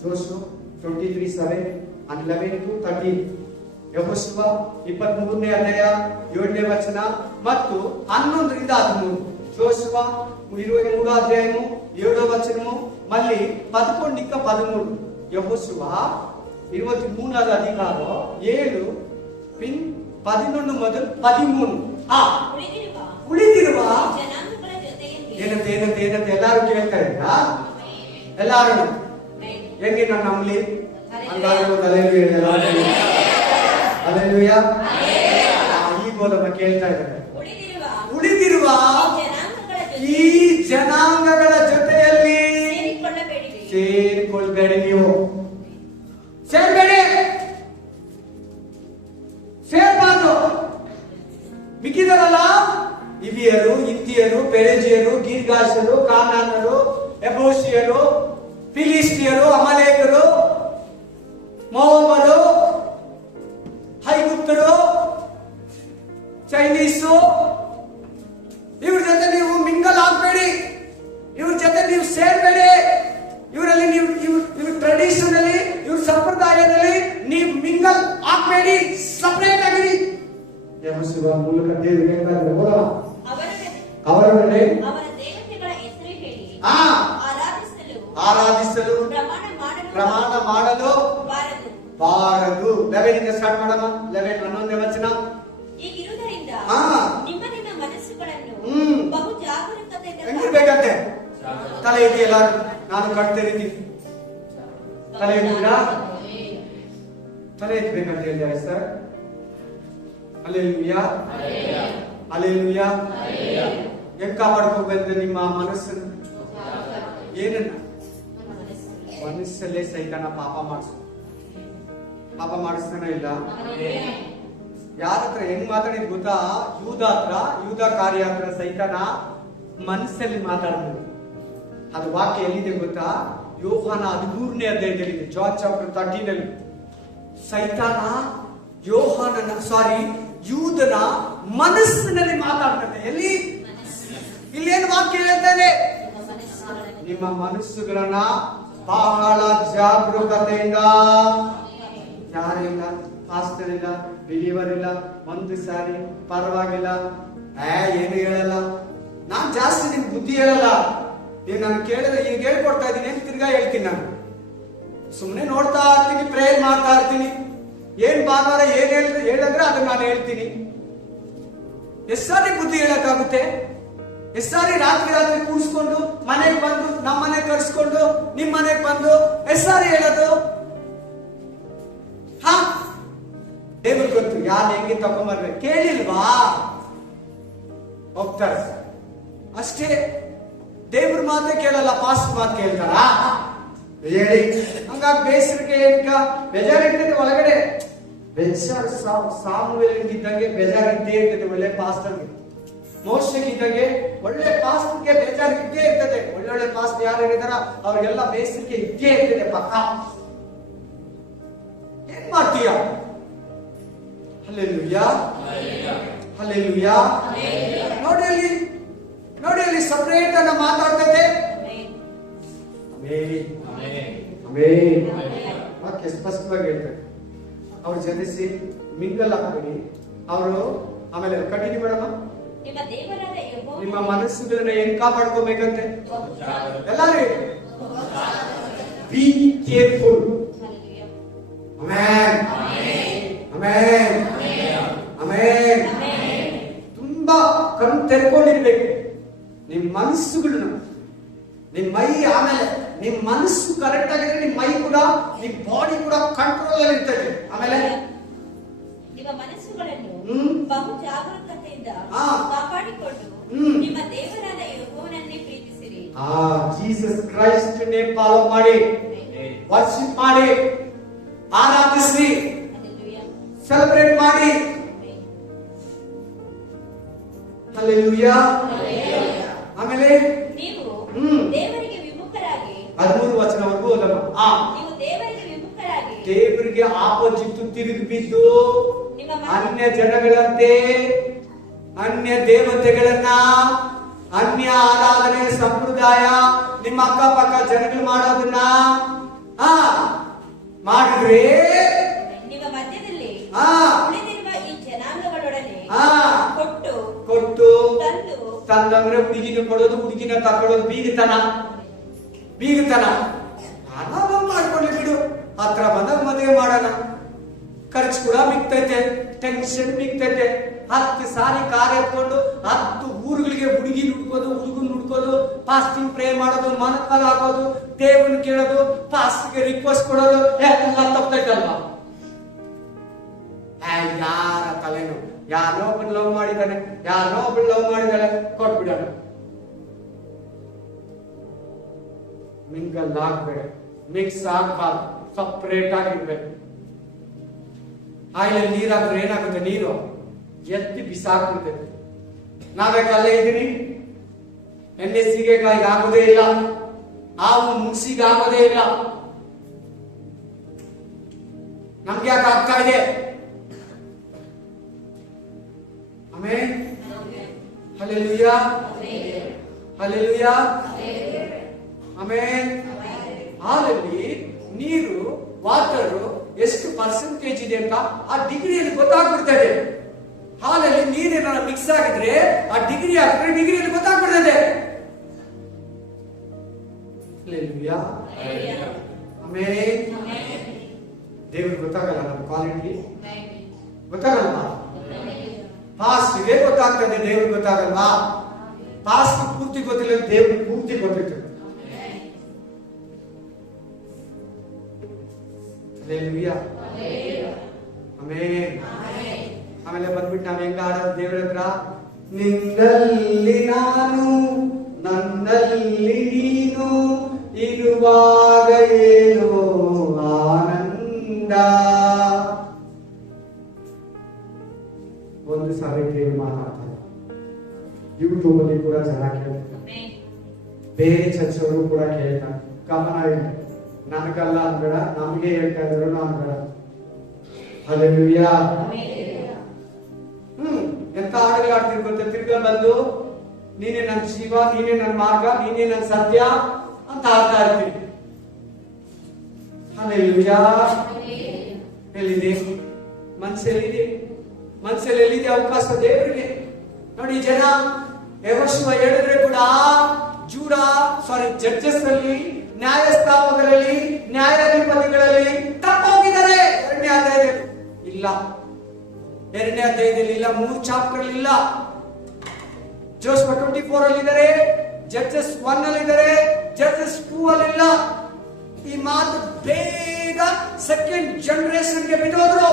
ಜೋಶುವ 23:7 and 11 to 13. ಯೆಹೋಶುವ 23ನೇ ಅಧ್ಯಾಯ 7ನೇ ವಚನ ಮತ್ತು 11ರಿಂದ 13. ಜೋಶುವ 23వ అధ్యాయము 7వ వచనము మళ్ళీ 11 ఇంకా 13. యెహోషువ 23వ అధికారం 7 పిన్ 11 ಮೊದಲು 13. ಉಳಿದಿರುವ ಏನಂತ ಎಲ್ಲಾರು ಕೇಳ್ತಾರೆ, ಎಲ್ಲಾರು ಹೆಂಗೆ ನಾನು ನಂಬಲಿ? ಅಲ್ಲೆಲ್ಲೂಯ. ಈಗ ಹೋದಮ್ಮ ಕೇಳ್ತಾ ಇದ್ದಾರೆ, ಉಳಿದಿರುವ ಈ ಜನಾಂಗಗಳ ಜೊತೆಯಲ್ಲಿ ಸೇರಿಕೊಳ್ಬೇಡಿ. ನೀವು ಸೇರ್ಬೇಡಿ, ಸೇರ್ಬಾರ್ದು. ಮಿಕ್ಕಿದರಲ್ಲ, ಇವಿಯರು, ಇಂದಿಯರು, ಪೆರೆಜಿಯರು, ಗೀರ್ಗಾಷರು, ಕಾನಾನರು, ಎಬೋಸಿಯರು, ಫಿಲಿಸ್ಟಿಯರು, ಅಮಲೇಕರು, ಮೋಹಮರು, ಹೈಗುಪ್ತರು, ಚೈನೀಸು, ಇವ್ರ ಜೊತೆ ನೀವು ಮಿಂಗಲ್ ಆಗ್ಬೇಡಿ, ಇವ್ರ ಜೊತೆ ನೀವು ಸೇರ್ಬೇಡಿ. ಇವರಲ್ಲಿ ನೀವು ಇವ್ರ ಟ್ರೆಡಿಷನಲ್ಲಿ, ಇವ್ರ ಸಂಪ್ರದಾಯದಲ್ಲಿ ನೀವು ಮಿಂಗಲ್ ಆಗ್ಬೇಡಿ, ಸಪರೇಟ್ ಆಗಿರಿ. ಯೇಸುವ ಮೂಲಕ ದೇವರು ಹೇಳ್ತಾರೆ, ಅವರೊಡನೆ ಆರಾಧಿಸಲು ಪ್ರಮಾಣ ಮಾಡಲು ಬಾರದು. 11 ಇಂದ ಸ್ಟಾರ್ಟ್ ಮಾಡಮ್ಮ. 11 11ನೇ ವಚನ. ಹೀಗಿರುವುದರಿಂದ ನಿಮ್ಮ ನಿಮ್ಮ ಮನಸ್ಸುಗಳನ್ನು ಬಹು ಜಾಗರೂಕತೆಯಿಂದ ಹೆಂಗಿರ್ಬೇಕಂತೆ? ತಲೆ ಇದೆಯಲ್ಲ, ನಾನು ಕಟ್ತಾ ಇದ್ದೀನಿ, ತಲೆ ಇದ್ದೀರಾ? ತಲೆ ಎತ್ತಬೇಕಂತ ಹೇಳಿದ್ದಾರೆ ಸರ್. Hallelujah, hallelujah. ಹೆಂಗ್ ಕಾಪಾಡ್ಕೋಬೇಕು ನಿಮ್ಮ ಮನಸ್ಸನ್ನು? ಏನನ್ನ? ಮನಸ್ಸಲ್ಲೇ ಸೈತಾನ ಪಾಪ ಮಾಡಿಸ್ತಾನ ಇಲ್ಲ. ಯಾರ ಹತ್ರ ಹೆಂಗ್ ಮಾತಾಡಿದ್ ಗೊತ್ತಾ? ಯೂದ ಕಾರ್ಯ ಹತ್ರ ಸೈತಾನ ಮನಸ್ಸಲ್ಲಿ ಮಾತಾಡಿದ್ರು. ಅದು ವಾಕ್ಯ ಎಲ್ಲಿದೆ ಗೊತ್ತಾ? ಯೋಹಾನ 13ನೇ ಅಧ್ಯಾಯದಲ್ಲಿ, ಜಾನ್ ಚಾಪ್ಟರ್ 13 ಅಲ್ಲಿ ಸೈತಾನ ಯೂದನ ಮನಸ್ಸಿನಲ್ಲಿ ಮಾತಾಡ್ತದೆ. ಎಲ್ಲಿ? ಇಲ್ಲೇನು ವಾಕ್ಯ ಹೇಳ್ತಾನೆ? ನಿಮ್ಮ ಮನಸ್ಸುಗಳನ್ನ ಬಹಳ ಜಾಗರೂಕತೆಯಿಂದ, ಯಾರಿಲ್ಲ, ಪಾಸ್ಟರ್ ಇಲ್ಲ, ಬಿಲೀವರ್ ಇಲ್ಲ, ಒಂದು ಸಾರಿ ಪರವಾಗಿಲ್ಲ, ಏನು ಹೇಳಲ್ಲ, ನಾನ್ ಜಾಸ್ತಿ ನಿಮ್ಗೆ ಬುದ್ಧಿ ಹೇಳಲ್ಲ, ನೀವು ನಾನು ಕೇಳಿದ್ರೆ ಈಗ ಹೇಳ್ಕೊಡ್ತಾ ಇದ್ದೀನಿ ಅಂತ ತಿರ್ಗಾ ಹೇಳ್ತೀನಿ. ನಾನು ಸುಮ್ಮನೆ ನೋಡ್ತಾ ಇರ್ತೀನಿ, ಪ್ರೇಯರ್ ಮಾಡ್ತಾ ಇರ್ತೀನಿ. ಏನ್ ಭಾನುವಾರ ಏನ್ ಹೇಳಿದ್ರೆ ಅದನ್ನ ನಾನು ಹೇಳ್ತೀನಿ. ಎಷ್ಟ್ ಸಾರಿ ಬುದ್ಧಿ ಹೇಳಕ್ಕಾಗುತ್ತೆ? ಎಷ್ಟ್ ಸಾರಿ ರಾತ್ರಿ ಕೂಡಿಸ್ಕೊಂಡು ಮನೆಗೆ ಬಂದು, ನಮ್ಮ ಮನೆಗೆ ಕರ್ಸ್ಕೊಂಡು ನಿಮ್ ಮನೆಗೆ ಬಂದು ಎಷ್ಟ್ ಸಾರಿ ಹೇಳೋದು? ದೇವ್ರಿಗೆ ಗೊತ್ತು ಯಾರು ಹೆಂಗೆ ತಗೊಂಡ್ಬರ್ಬೇಕು. ಕೇಳಿಲ್ವಾ? ಹೋಗ್ತಾರೆ ಅಷ್ಟೇ. ದೇವ್ರ ಮಾತೇ ಕೇಳಲ್ಲ, ಪಾಸ್ಟ್ ಮಾತು ಕೇಳ್ತಾರ ಹೇಳಿ. ಹಂಗಾಗಿ ಬೇಸರಕ್ಕೆ ಬೇಜಾರಿರ್ತದೆ ಒಳಗಡೆ. ಬೇಜಾರು ಸಾಮುವೇಲನಿಗಿದ್ದಂಗೆ ಬೇಜಾರಿದ್ದೇ ಇರ್ತದೆ ಒಳ್ಳೆ ಪಾಸ್ಟರ್ಗೆ. ಮೋಶೆಗಿದ್ದಂಗೆ ಒಳ್ಳೆ ಪಾಸ್ಟರ್ಗೆ ಬೇಜಾರು ಇದ್ದೇ ಇರ್ತದೆ. ಒಳ್ಳೊಳ್ಳೆ ಪಾಸ್ಟ್ ಯಾರು ಹೇಳಿದಾರ ಅವ್ರಿಗೆಲ್ಲ ಬೇಸರಿಕೆ ಇದ್ದೇ ಇರ್ತದೆ ಪಕ್ಕ. ಏನ್ ಮಾಡ್ತೀಯ? Hallelujah, hallelujah. ನೋಡಿ ಅಲ್ಲಿ ಸಪರೇಟ್ ಅನ್ನ ಮಾತಾಡ್ತದೆ. ವಾಕ್ಯ ಸ್ಪಷ್ಟವಾಗಿ ಹೇಳ್ತಾರೆ. ಅವ್ರ ಜನಿಸಿ ಮಿಂಗಲ್ ಹಾಕ್ಬೇಡಿ. ಅವರು ಆಮೇಲೆ ಕಂಟಿನ್ಯೂ ಮಾಡಮ್ಮ. ನಿಮ್ಮ ಮನಸ್ಸುಗಳನ್ನ ಹೆಂಗ್ ಕಾಪಾಡ್ಕೋಬೇಕಂತೆ ಎಲ್ಲರೂ be careful. Amen, amen, amen. ತುಂಬಾ ಕಣ್ಣು ತೆರ್ಕೊಂಡಿರ್ಬೇಕು ನಿಮ್ ಮನಸ್ಸುಗಳನ್ನ, ನಿಮ್ ಮೈ. ಆಮೇಲೆ ನಿಮ್ ಮನಸ್ಸು ಕರೆಕ್ಟ್ ಆಗಿದ್ರೆ ನಿಮ್ ಮೈ ಕೂಡ, ನಿಮ್ ಬಾಡಿ ಕೂಡ ಕಂಟ್ರೋಲ್ ಅಲ್ಲಿ ಇರ್ತದೆ. ಆಮೇಲೆ ನಿಮ್ಮ ಮನಸ್ಸುಗಳನ್ನು ಬಹು ಜಾಗರೂಕತೆಯಿಂದ ಕಾಪಾಡಿಕೊಂಡು ನಿಮ್ಮ ದೇವರಾದ ಯೆಹೋವನನ್ನೇ ಪ್ರೀತಿಸಿರಿ. ಜೀಸಸ್ ಕ್ರೈಸ್ಟ್ ನೇ ಫಾಲೋ ಮಾಡಿ, ವರ್ಷಿಪ್ ಮಾಡಿ, ಆರಾಧಿಸಿ, ಸೆಲೆಬ್ರೇಟ್ ಮಾಡಿ. ಹಲ್ಲೆಲೂಯಾ. ಆಮೇಲೆ ನೀವು ದೇವರಿಗೆ ವಿಮುಖರಾಗಿ, 13 ವಚನವರೆಗೂ ಓದಮ್ಮ. ನೀವು ದೇವರಿಗೆ ವಿಮುಖರಾಗಿ, ದೇವರಿಗೆ ಆಪೋಸಿಟ್ ತಿರುಗಿ ಬಿದ್ದು ಅನ್ಯ ಜನಗಳಂತೆ, ಅನ್ಯ ದೇವತೆಗಳನ್ನ, ಅನ್ಯ ಆರಾಧನೆ ಸಂಪ್ರದಾಯ, ನಿಮ್ಮ ಅಕ್ಕಪಕ್ಕ ಜನಗಳು ಮಾಡೋದನ್ನ ಮಾಡಿದ್ರೆ ನಿಮ್ಮ ಮಧ್ಯದಲ್ಲಿ ಉಳಿದಿರುವ ಈ ಜನಾಂಗಗಳೊಡನೆ ಕೊಟ್ಟು ತಂದಂದ್ರೆ ಹುಡುಗಿನ ಕೊಡೋದು, ಹುಡುಗಿನ ತಕೊಳ್ಳೋದು ಬೀಗತನ ಮಾಡ್ಕೊಳ್ಳಿ ಬಿಡು. ಹತ್ರ ಬಂದಾಗ ಮದುವೆ ಮಾಡೋಣ, ಖರ್ಚು ಕೂಡ ಮಿಗ್ತೈತೆ, ಟೆನ್ಷನ್ ಮಿಗ್ತೈತೆ. 10 ಸಾರಿ ಕಾರ್ ಎತ್ಕೊಂಡು 10 ಊರುಗಳಿಗೆ ಹುಡುಗಿ ಹುಡ್ಕೋದು, ಹುಡುಗನ್ ಹುಡ್ಕೋದು, ಫಾಸ್ಟಿಂಗ್ ಪ್ರೇ ಮಾಡೋದು, ಮನಕಾಲ ಹಾಕೋದು, ದೇವನ್ ಕೇಳೋದು, ಪಾಸ್ಟ್ಗೆ ರಿಕ್ವೆಸ್ಟ್ ಕೊಡೋದು ಎಲ್ಲ ತಪ್ಪೈತಲ್ವಾ? ಯಾರ ತಲೆನು, ಯಾರೋ ಒಬ್ಬನ್ ಲವ್ ಮಾಡಿದ್ದಾನೆ, ಯಾರೋ ಒಬ್ಬನ್ ಲವ್ ಮಾಡಿದಾಳೆ, ಕೊಟ್ಬಿಡೋಣ. ಮಿಂಗಲ್ ಆಗ್ಬೇಡ, ಮಿಕ್ಸ್ ಆಗ್ಬಾರ್ದು, ಸಪ್ರೇಟ್ ಆಗಿರ್ಬೇಕು. ಆಯಿಲ್ ನೀರ್ ಹಾಕಿದ್ರೆ ಏನಾಗುತ್ತೆ? ನೀರು ಎತ್ತಿ ಬಿಸಾಕ್ಬಿಡ್ತೇವೆ. ನಾವೇ ಕಲ್ಲೇ ಇದ್ದೀರಿ, NSCಗೆ ಆಗೋದೇ ಇಲ್ಲ, ಹಾವು ಮುಗಿಸಿಗೆ ಆಗೋದೇ ಇಲ್ಲ. ನಮ್ಗೆ ಯಾಕೆ ಆಗ್ತಾ ಇದೆ? Amen, hallelujah, hallelujah, amen. ಹಾಲಲ್ಲಿ ನೀರು, ವಾಟರ್ ಎಷ್ಟು ಪರ್ಸೆಂಟೇಜ್ ಇದೆ ಅಂತ ಆ ಡಿಗ್ರಿಯಲ್ಲಿ ಗೊತ್ತಾಗ್ಬಿಡ್ತದೆ. ಹಾಲಲ್ಲಿ ನೀರೇನಾರ ಮಿಕ್ಸ್ ಆಗಿದ್ರೆ ಆ ಡಿಗ್ರಿ ಹಾಕಿದ್ರೆ ಡಿಗ್ರಿಯಲ್ಲಿ ಗೊತ್ತಾಗ್ಬಿಡ್ತದೆ. Hallelujah, amen. ದೇವ್ರಿಗೆ ಗೊತ್ತಾಗಲ್ಲ, ನಮ್ಮ ಕ್ವಾಲಿಟಿ ಗೊತ್ತಾಗಲ್ಲ. ಪಾಸ್ಟ್ಗೆ ಗೊತ್ತಾಗ್ತದೆ, ದೇವ್ರಿಗೆ ಗೊತ್ತಾಗಲ್ವಾ? ಪಾಸ್ಟ್ ಪೂರ್ತಿ ಗೊತ್ತಿಲ್ಲ, ದೇವ್ರಿಗೆ ಪೂರ್ತಿ ಗೊತ್ತಿರ್ತದೆ. Hallelujah, amen. ಆಮೇಲೆ ಬಂದ್ಬಿಟ್ಟು ನಾವ್ ಹೆಂಗ ಆಡೋದು ದೇವ್ರ ಹತ್ರ? ನಿನ್ನಲ್ಲಿ ನಾನು, ನನ್ನಲ್ಲಿ ನೀನು ಇರುವಾಗ ಏನೋ ಆನಂದ. ಒಂದು ಸಾರಿ ದೇವ್ರು ಮಾತಾಡ್ತಾರೆ. ಯೂಟ್ಯೂಬ್ ಅಲ್ಲಿ ಕೂಡ ಜನ ಕೇಳ್ತಾರೆ, ಬೇರೆ ಚರ್ಚವರು ಕೂಡ ಕೇಳ್ತಾರೆ. ಗಮನ ಇದೆ, ನನಗಲ್ಲ ಅನ್ಬೇಡ, ನಮ್ಗೆ ಹೇಳ್ತಾ ಇದ್ರು ಅನ್ಬೇಡ. ಹಲ್ಲೆಲೂಯಾ. ಎಂತ ಹಾಡುಗಳು ಆಡ್ತಿರ್ ಗೊತ್ತ? ತಿರ್ಗಾ ಬಂದು ನೀನೇ ನನ್ನ ಜೀವ, ನೀನೇ ನನ್ನ ಮಾರ್ಗ, ನೀನೇ ನನ್ನ ಸತ್ಯ ಅಂತ ಆಡ್ತಾ ಇರ್ತೀವಿ. ಹಲ್ಲೆಲೂಯಾ. ಎಲ್ಲಿದೆ ಮನ್ಸಲ್ಲಿದೆ? ಮನ್ಸಲ್ಲಿ ಎಲ್ಲಿದೆ ಅವಕಾಶ ದೇವರಿಗೆ? ನೋಡಿ, ಜನ ಯೆಹೋಶುವ ಹೇಳಿದ್ರೆ ಕೂಡ ಜಡ್ಜಸ್ ಅಲ್ಲಿ, ನ್ಯಾಯಸ್ಥಾಪಕರಲ್ಲಿ, ನ್ಯಾಯಾಧಿಪತಿಗಳಲ್ಲಿ ತಪ್ಪೋಗಿದ್ದಾರೆ. 2ನೇ ಅಧ್ಯಾಯದಲ್ಲಿ ಇಲ್ಲ, 2ನೇ ಅಧ್ಯಾಯದಲ್ಲಿ ಇಲ್ಲ, 3 ಚಾಪ್ಟರ್ ಅಲ್ಲಿ ಇಲ್ಲ. ಜೋಶುವ 24 ಅಲ್ಲಿ ಇದ್ದಾರೆ, ಜಡ್ಜಸ್ 1 ಅಲ್ಲಿ ಇದ್ದಾರೆ, ಜಡ್ಜಸ್ 2 ಅಲ್ಲಿ ಇಲ್ಲ. ಈ ಮಾತು ಬೇಗ ಸೆಕೆಂಡ್ ಜನರೇಷನ್ ಗೆ ಬಿದ್ದೋದ್ರು.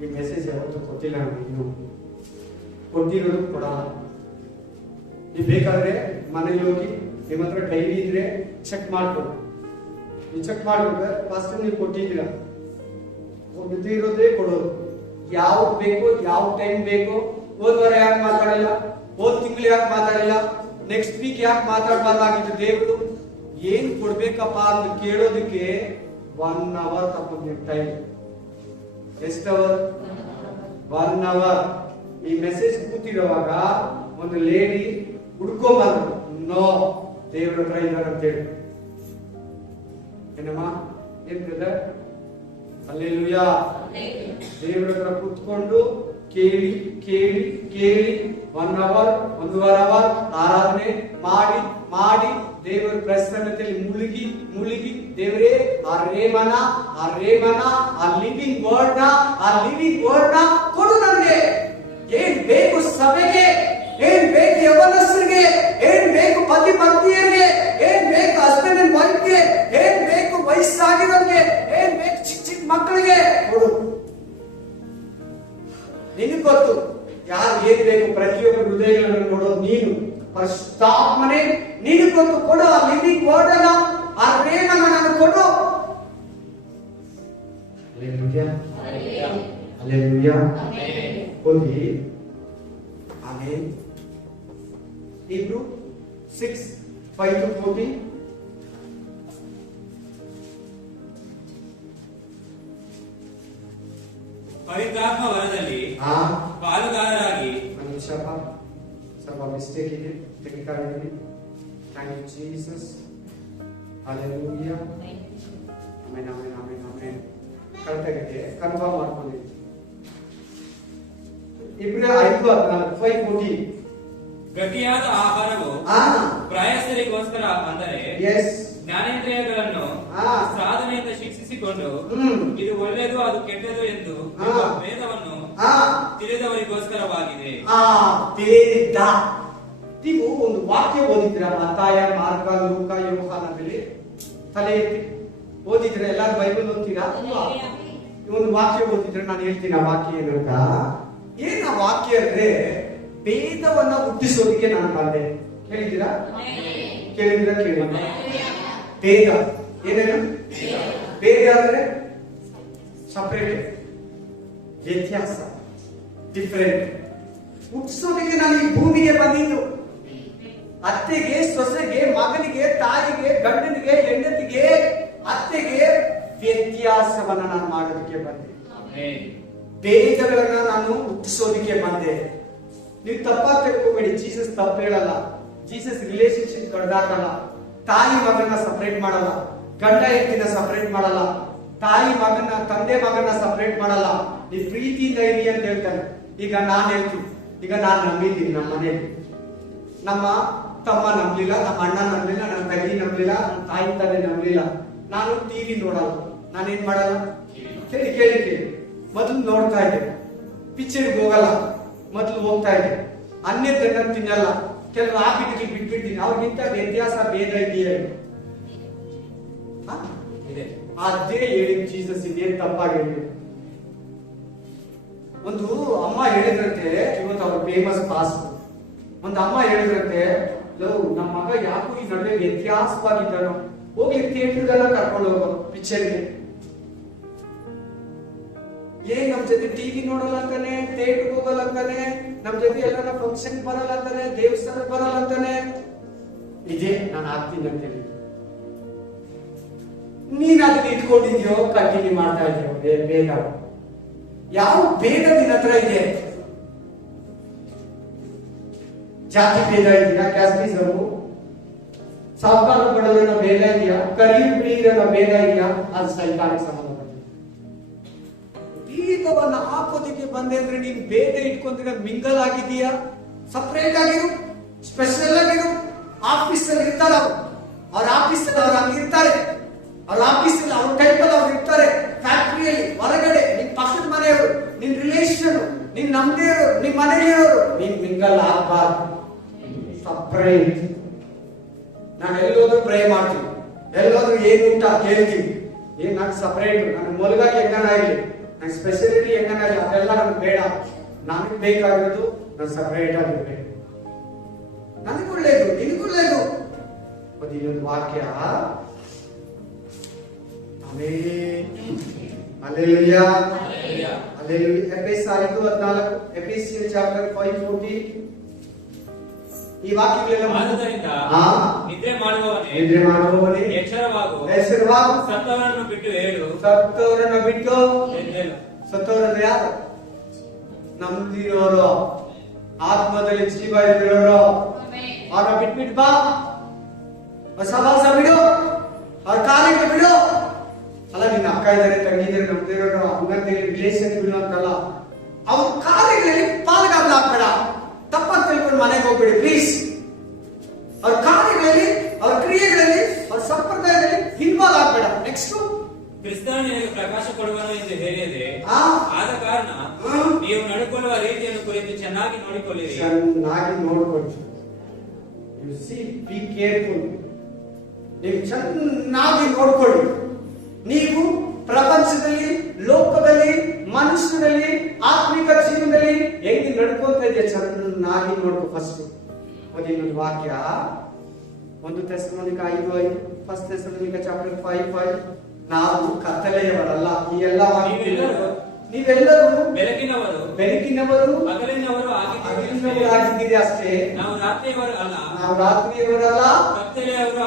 ಈ ಮೆಸೇಜ್ ಯಾವತ್ತೂ ಕೊಟ್ಟಿಲ್ಲ, ಇನ್ನು ಕೊಟ್ಟಿರೋದು ಕೊಡಲ್ಲ. ನೀವು ಬೇಕಾದ್ರೆ ಮನೇಲಿ ಹೋಗಿ ನಿಮ್ಮ ಹತ್ರ ಡೈರಿ ಇದ್ರೆ ಚೆಕ್ ಮಾಡ್ಕೊಂಡು, ನೀವು ಚೆಕ್ ಮಾಡ್ಬಿಟ್ರೆ ಫಸ್ಟ್ ನೀವು ಕೊಟ್ಟಿದ್ದೀರ, ಇರೋದೇ ಕೊಡೋದು. ಯಾವ್ದು ಬೇಕು, ಯಾವ ಟೈಮ್ ಬೇಕು. ಹೋದ ವಾರ ಯಾಕೆ ಮಾತಾಡಿಲ್ಲ, ಹೋದ ತಿಂಗಳು ಯಾಕೆ ಮಾತಾಡಿಲ್ಲ, ನೆಕ್ಸ್ಟ್ ವೀಕ್ ಯಾಕೆ ಮಾತಾಡಬಾರ್ದಾಗಿತ್ತು? ದೇವರು ಏನ್ ಕೊಡ್ಬೇಕಪ್ಪ ಅಂತ ಕೇಳೋದಕ್ಕೆ 1 hour ತಗೊಂಡಿದ್ದ ಟೈಮ್. ಎಷ್ಟು ಅವರ್? 1 hour. ಈ ಮೆಸೇಜ್ ಕೂತಿರುವಾಗ ಒಂದು ಲೇಡಿ ಹುಡ್ಕೊಂಬಂದ್ರು, ನೋ ದೇವ್ರ ಹತ್ರ ಇದ್ದಾರೆ ಅಂತ ಹೇಳಿ. ಏನಮ್ಮ, ಏನ್ ಬ್ರದರ್? ಹಲ್ಲೆಲೂಯಾ. ದೇವ್ರ ಹತ್ರ ಕೂತ್ಕೊಂಡು ಕೇಳಿ ಕೇಳಿ ಕೇಳಿ 1 hour, 1.5 hour ಆರಾಧನೆ ಮಾಡಿ ಮಾಡಿ ದೇವರ ಪ್ರಸನ್ನತೆಯಲ್ಲಿ ಮುಳುಗಿ ಮುಳುಗಿ, ದೇವರೇ ಆ ರೇಮನ ಆ ಲಿವಿಂಗ್ ವರ್ಡ್ ನ ಕೊಡು ನನಗೆ. ಏನ್ ಬೇಕು ಸಭೆಗೆ, ಏನ್ ಬೇಕು ಯವನಸ್ಥರಿಗೆ, ಏನ್ ಬೇಕು ಪತಿ ಪತ್ನಿಯರಿಗೆ, ಏನ್ ಬೇಕು ಹಸ್ಬೆಂಡ್ ಅಂಡ್ ವೈಫ್ಗೆ, ಏನ್ ಬೇಕು ವಯಸ್ಸಾಗಿರೋರಿಗೆ, ಏನ್ ಬೇಕು ಚಿಕ್ಕ ಚಿಕ್ಕ ಮಕ್ಕಳಿಗೆ ಕೊಡು. ನಿನಗೆ ಗೊತ್ತು ಯಾರು ಏನ್ ಬೇಕು. ಪ್ರತಿಯೊಬ್ಬರು ಹೃದಯಗಳನ್ನು ನೋಡೋದು ನೀನು, ಪರಿಶುದ್ಧಾತ್ಮನೇ ನಿನಗೆ ಗೊತ್ತು. ಕೊಡು ಆ ಲಿವಿಂಗ್ ವರ್ಡ್ ಅನ್ನ, ಆ ರೇಮನ ನನಗೆ ಕೊಡು. Hallelujah, hallelujah. ಓದಿ ಆಮೆನ್. Hebrew 6:5-14. ಪವಿತ್ರಾತ್ಮ ವರದಲ್ಲಿ ಪಾಲುಗಾರರಾಗಿ. ಸ್ವಲ್ಪ ಮಿಸ್ಟೇಕ್ ಇದೆ, ಟೆಕ್ನಿಕಲ್ ಇದೆ. Thank you Jesus. Hallelujah, amen, amen, amen, amen. ಕರೆಕ್ಟಾಗಿದೆ, ಕನ್ಫರ್ಮ್ ಮಾಡ್ಕೊಂಡಿದ್ದೀನಿ. ಇಬ್ರೇ 5:14. ಗಟ್ಟಿಯಾದ ಆಹಾರವು ಪ್ರಯಾಸರಿಗೋಸ್ಕರ, ಅಂದರೆ ಜ್ಞಾನೇಂದ್ರಿಯಗಳನ್ನು ಸಾಧನೆಯಿಂದ ಶಿಕ್ಷಿಸಿಕೊಂಡು ಇದು ಒಳ್ಳೆಯದು ಅದು ಕೆಟ್ಟದು ಎಂದು ವೇದವನ್ನು ತಿಳಿದವರಿಗೂ ಪ್ರಾಯಸ್ಥರಿಗೋಸ್ಕರವಾಗಿದೆ. ಭೇದ. ನೀವು ಒಂದು ವಾಕ್ಯ ಓದಿದ್ರ ಮತ್ತಾಯ, ಮಾರ್ಕ, ಲೂಕ, ಯೋಹಾನದಲ್ಲಿ ತಲೆ ಎತ್ತಿ ಓದಿದ್ರೆ ಎಲ್ಲಾರು ಬೈಬಲ್ ಓದ್ತೀರಾ? ಒಂದು ವಾಕ್ಯ ಓದಿದ್ರೆ ನಾನು ಹೇಳ್ತೀನಿ ಆ ವಾಕ್ಯ ಏನು ಅಂತ. ಏನ ವಾಕ್ಯ ಅಂದ್ರೆ ಭೇದವನ್ನ ಹುಟ್ಟಿಸೋದಕ್ಕೆ ನಾನು ಬಂದೆ. ಕೇಳಿದ್ದೀರಾ? ಕೇಳಿದ್ದೀರಾ? ಭೇದ ಏನೇನು? ಭೇದ ಅಂದ್ರೆ ಸಪರೇಟ್, ವ್ಯತ್ಯಾಸ, ಡಿಫರೆಂಟ್. ಹುಟ್ಟಿಸೋದಕ್ಕೆ ನಾನು ಈ ಭೂಮಿಗೆ ಬಂದಿದ್ದು. ಅತ್ತೆಗೆ, ಸೊಸೆಗೆ, ಮಗನಿಗೆ, ತಾಯಿಗೆ, ಗಂಡನಿಗೆ, ಹೆಂಡತಿಗೆ, ಅತ್ತೆಗೆ ವ್ಯತ್ಯಾಸವನ್ನ ನಾನು ಮಾಡೋದಕ್ಕೆ ಬಂದೆ. ಭೇದಗಳನ್ನ ನಾನು ಹುಟ್ಟಿಸೋದಕ್ಕೆ ಬಂದೆ. ನೀವು ತಪ್ಪಾಗಿ ತಿಳ್ಕೊಬೇಡಿ, ಜೀಸಸ್ ತಪ್ಪು ಹೇಳಲ್ಲ. ಜೀಸಸ್ ರಿಲೇಶನ್ಶಿಪ್ ಕಡ್ದಾಕಲ್ಲ. ತಾಯಿ ಮಗನ ಸಪರೇಟ್ ಮಾಡಲ್ಲ, ಗಂಡ ಹೆಂಡತಿನ ಸಪರೇಟ್ ಮಾಡಲ್ಲ, ತಾಯಿ ಮಗನ, ತಂದೆ ಮಗನ ಸಪರೇಟ್ ಮಾಡಲ್ಲ. ನೀವು ಪ್ರೀತಿಯಿಂದ ಇರಿ ಅಂತ ಹೇಳ್ತಾನೆ. ಈಗ ನಾನು ಹೇಳ್ತೀನಿ, ಈಗ ನಾನು ನಂಬಿದ್ದೀನಿ. ನಮ್ಮ ಮನೆಯಲ್ಲಿ ನಮ್ಮ ತಮ್ಮ ನಂಬಲಿಲ್ಲ, ನಮ್ಮ ಅಣ್ಣ ನಂಬಲಿಲ್ಲ, ನನ್ನ ತಂಗಿ ನಂಬಲಿಲ್ಲ, ನನ್ನ ತಾಯಿ ತಂದೆ ನಂಬಲಿಲ್ಲ. ನಾನು ಟಿವಿ ನೋಡಲ್ಲ. ನಾನೇನ್ ಮಾಡಲ್ಲ? ಕೇಳಿ ಮೊದಲು ನೋಡ್ತಾ ಇದ್ದೆ. ಪಿಕ್ಚರ್ಗೆ ಹೋಗಲ್ಲ, ಮೊದಲು ಹೋಗ್ತಾ ಇದ್ದೆ. ಅನ್ಯದನ್ನ ತಿನ್ನಲ್ಲ. ಕೆಲವು ಹಾಬಿಟ್ಗೆ ಬಿಟ್ಬಿಡ್ತೀನಿ. ಅವ್ರಿಗಿಂತ ವ್ಯತ್ಯಾಸ ಭೇದ ಇದೆಯೇ? ಅದೇ ಹೇಳಿ ಜೀಸಸ್. ಇದೇನ್ ತಪ್ಪಾಗಿ ಹೇಳಿ. ಒಂದು ಅಮ್ಮ ಹೇಳಿದ್ರಂತೆ, ಇವತ್ತು ಅವ್ರ ಫೇಮಸ್ ಪಾಸ್. ಒಂದು ಅಮ್ಮ ಹೇಳಿದ್ರಂತೆ, ನಮ್ಮ ಮಗ ಯಾಕೋ ಈ ನಡುವೆ ವ್ಯತ್ಯಾಸವಾಗಿದ್ದಾನೋ, ಹೋಗ್ಲಿ ಥಿಯೇಟರ್ಗೆಲ್ಲ ಕರ್ಕೊಂಡು ಹೋಗೋ ಪಿಕ್ಚರ್ಗೆ. ಏನ್ ನಮ್ ಜೊತೆ ಟಿವಿ ನೋಡಲ್ಲ ಅಂತಾನೆ, ಥಿಯೇಟರ್ ಹೋಗಲ್ಲ ಅಂತಾನೆ, ನಮ್ ಜೊತೆ ಎಲ್ಲ ಫಂಕ್ಷನ್ ಬರಲ್ಲ ಅಂತಾನೆ, ದೇವಸ್ಥಾನಕ್ಕೆ ಬರಲ್ಲ ಅಂತಾನೆ. ಇದೇ ನಾನು ಆಗ್ತೀನಿ ಅಂತ ಹೇಳಿ ನೀನ್ ಅದನ್ನ ಇಟ್ಕೊಂಡಿದ್ಯೋ, ಕಂಟಿನ್ಯೂ ಮಾಡ್ತಾ ಇದೆಯೋ? ಭೇದ. ಯಾವ ಭೇದ ನಿನ್ನ ಹತ್ರ ಇದೆ? ಜಾತಿ ಭೇದ ಇದೆಯಾ? ಕ್ಯಾಸ್ಟಿಸಮು, ಸಾವುಕಾರ ಬಡವರನ್ನ ಭೇದ ಇದೆಯಾ? ಕರಿ ಬಿಳಿಯರನ್ನ ಭೇದ ಇದೆಯಾ? ಅದು ಸೈತಾನಿಕ್ ಸಂಬಂಧ. ಭೇದವನ್ನ ಹಾಕೋದಿಕ್ಕೆ ಬಂದೆ ಅಂದ್ರೆ ನೀನ್ ಭೇದ ಇಟ್ಕೊಂಡ್ರೆ ಮಿಂಗಲ್ ಆಗಿದೀಯಾ? ಸಪರೇಟ್ ಆಗಿರು, ಸ್ಪೆಷಲ್ ಆಗಿರು. ಆಫೀಸ್ ಅಲ್ಲಿ ಇರ್ತಾರ ಅವ್ರ ಆಫೀಸ್ ಅಲ್ಲಿ ಅವ್ರು ಹಂಗಿರ್ತಾರೆ. ಅವ್ರ ಆಫೀಸ್ ಅಲ್ಲಿ ಅವ್ರ ಟೈಪ್ ಅಲ್ಲಿ ಅವ್ರು ಇರ್ತಾರೆ. ಫ್ಯಾಕ್ಟ್ರಿಯಲ್ಲಿ, ಹೊರಗಡೆ, ನಿನ್ ಪಕ್ಕದ ಮನೆಯವರು, ನಿನ್ ರಿಲೇಷನ್, ನಿನ್ ನಮ್ದೇವರು, ನಿನ್ ಮನೆಯವರು, ನೀನ್ ಮಿಂಗಲ್ ಆಗಬಾರ್ದು. ಸಪರೇಟ್. ನಾನು ಎಲ್ಲೋದ್ರು ಪ್ರೇ ಮಾಡ್ತೀನಿ, ಎಲ್ಲೋದ್ರು ಏನ್ ಊಟ ಕೇಳ್ತೀನಿ. ಏನ್ ನಾನು ಸಪರೇಟ್. ನನ್ನ ಮೊಲಗಾಕಿ ಹೆಂಗನ ಇರಲಿ, ನನ್ನ ಸ್ಪೆಷಾಲಿಟಿ ಹೆಂಗನ ಇರಲಿ, ಅದೆಲ್ಲ ನನ್ಗೆ ಬೇಡ. ನನಗೆ ಬೇಕಾಗಿರೋದು ನಾನು ಸಪರೇಟ್ ಆಗಿರ್ಬೇಕು. ನನಗೆ ಒಳ್ಳೇದು, ನಿನಗೂ ಒಳ್ಳೇದು. ಇನ್ನೊಂದು ವಾಕ್ಯ. Hallelujah. Hallelujah. Ephesians 5:14, Ephesians chapter 5:14. ಈ ವಾಕ್ಯಗಳೆಲ್ಲ ನಿದ್ರೆ ಮಾಡುವವನೇ ಎಚ್ಚರವಾಗು, ಸತ್ತವರನ್ನು ಬಿಟ್ಟು ಹೇಳು. ಸತ್ತವರನ್ನು ಬಿಟ್ಟು ಸತ್ತವರನ್ನು ಯಾರು? ನಂಬಿರೋರು, ಆತ್ಮದಲ್ಲಿ ಜೀವ ಇರೋರು. ಅವ್ರನ್ನ ಬಿಟ್ಬಿಟ್ಟು ಬಾ, ಸವಾಸ ಬಿಡು, ಅವ್ರ ಕಾರ್ಯಕ್ಕೆ ಬಿಡು. ಅಲ್ಲ, ನಿನ್ನ ಅಕ್ಕ ಇದ್ದಾರೆ, ತಂಗಿದ್ದಾರೆ, ನಂಬಿರೋರು, ಹಂಗಂತೇಳಿ ರಿಲೇಷನ್ ಬಿಡು ಅಂತಲ್ಲ. ಅವ್ರ ಕಾರ್ಯಗಳಲ್ಲಿ ಪಾಲ್ಗಾಗ್ಬೇಡ. ತಪ್ಪಾಗಿ ತಿಳ್ಕೊಂಡು ಮನೆಗೆ ಹೋಗ್ಬೇಡಿ ಪ್ಲೀಸ್. ಅವ್ರ ಕಾರ್ಯಗಳಲ್ಲಿ, ಅವ್ರ ಕ್ರಿಯೆಗಳಲ್ಲಿ, ಅವ್ರ ಸಂಪ್ರದಾಯದಲ್ಲಿ ಇನ್ವಾಲ್ವ್ ಆಗ್ಬೇಡ. ನೆಕ್ಸ್ಟ್, ಕ್ರಿಸ್ತನು ನಿನಗೆ ಪ್ರಕಾಶ ಕೊಡುವನು ಎಂದು ಹೇಳಿದೆ. ಆದ ಕಾರಣ ನೀವು ನಡ್ಕೊಳ್ಳುವ ರೀತಿಯನ್ನು ಕುರಿತು ಚೆನ್ನಾಗಿ ನೋಡಿಕೊಳ್ಳಿರಿ. ಚೆನ್ನಾಗಿ ನೋಡ್ಕೊಳ್ಳಿ. U C, be careful. ನೀವು ಚೆನ್ನಾಗಿ ನೋಡ್ಕೊಳ್ಳಿ. ನೀವು ಪ್ರಪಂಚದಲ್ಲಿ, ಲೋಕದಲ್ಲಿ, ಮನುಷ್ಯನಲ್ಲಿ, ಆತ್ಮಿಕ ಜೀವನದಲ್ಲಿ ಹೆಂಗೆ ನಡ್ಕೊಂತ ಇದೆಯಾ ಚೆನ್ನಾಗಿ ನೋಡ್ಕೊ. ಫಸ್ಟ್ ಇನ್ನೊಂದು ವಾಕ್ಯ, 1 ಥೆಸಲೋನಿಕ 5:5, 1 ಥೆಸಲೋನಿಕ ಚಾಪ್ಟರ್ 5:5. ನಾವು ಕತ್ತಲೆಯವರಲ್ಲ. ಈ ಎಲ್ಲ ನೀವೆಲ್ಲರೂ ಬೆಳಕಿನವರು ಆಗಿದ್ದೀರಿ ಅಷ್ಟೇ. ನಾವು ರಾತ್ರಿಯವರು ಅಲ್ಲ, ಕತ್ತಲೆಯವರು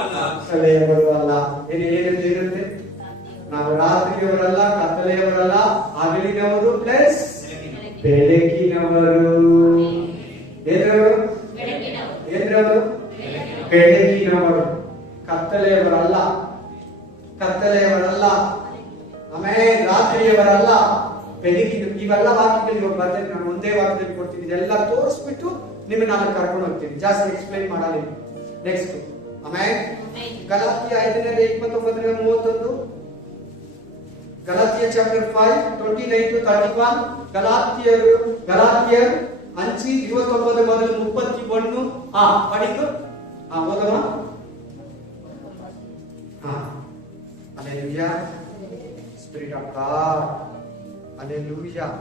ಅಲ್ಲ. ಏನಿರುತ್ತೆ? ನಾವು ರಾತ್ರಿಯವರಲ್ಲ, ಕತ್ತಲೆಯವರಲ್ಲ, ಹಗಲಿನವರು ಪ್ಲಸ್ ಬೆಳಕಿನವರು. ಏನ್ರವರು? ಬೆಳಕಿನವರು. ಕತ್ತಲೆಯವರಲ್ಲ. ಆಮೇಲೆ ರಾತ್ರಿಯವರಲ್ಲ, ಬೆಳಕಿನ. ಇವೆಲ್ಲ ವಾಕ್ಯಗಳು ಇವಾಗ ಬರ್ತದೆ. ನಾನು ಒಂದೇ ವಾಕ್ಯದಲ್ಲಿ ಕೊಡ್ತೀನಿ. ಇದೆಲ್ಲ ತೋರಿಸ್ಬಿಟ್ಟು ನಿಮಗೆ ನಾನು ಕರ್ಕೊಂಡು ಹೋಗ್ತೀನಿ. ಜಾಸ್ತಿ ಎಕ್ಸ್ಪ್ಲೈನ್ ಮಾಡಲ್ಲ. ನೆಕ್ಸ್ಟ್, ಆಮೇಲೆ Galatia 5:29-31. Galatians chapter 5, 29 to 31. Galatians 5:29 ಮೊದಲು 31. ಪಡಿತು. ಓದಮ್ಮ. Hallelujah. Spirit of God. Hallelujah.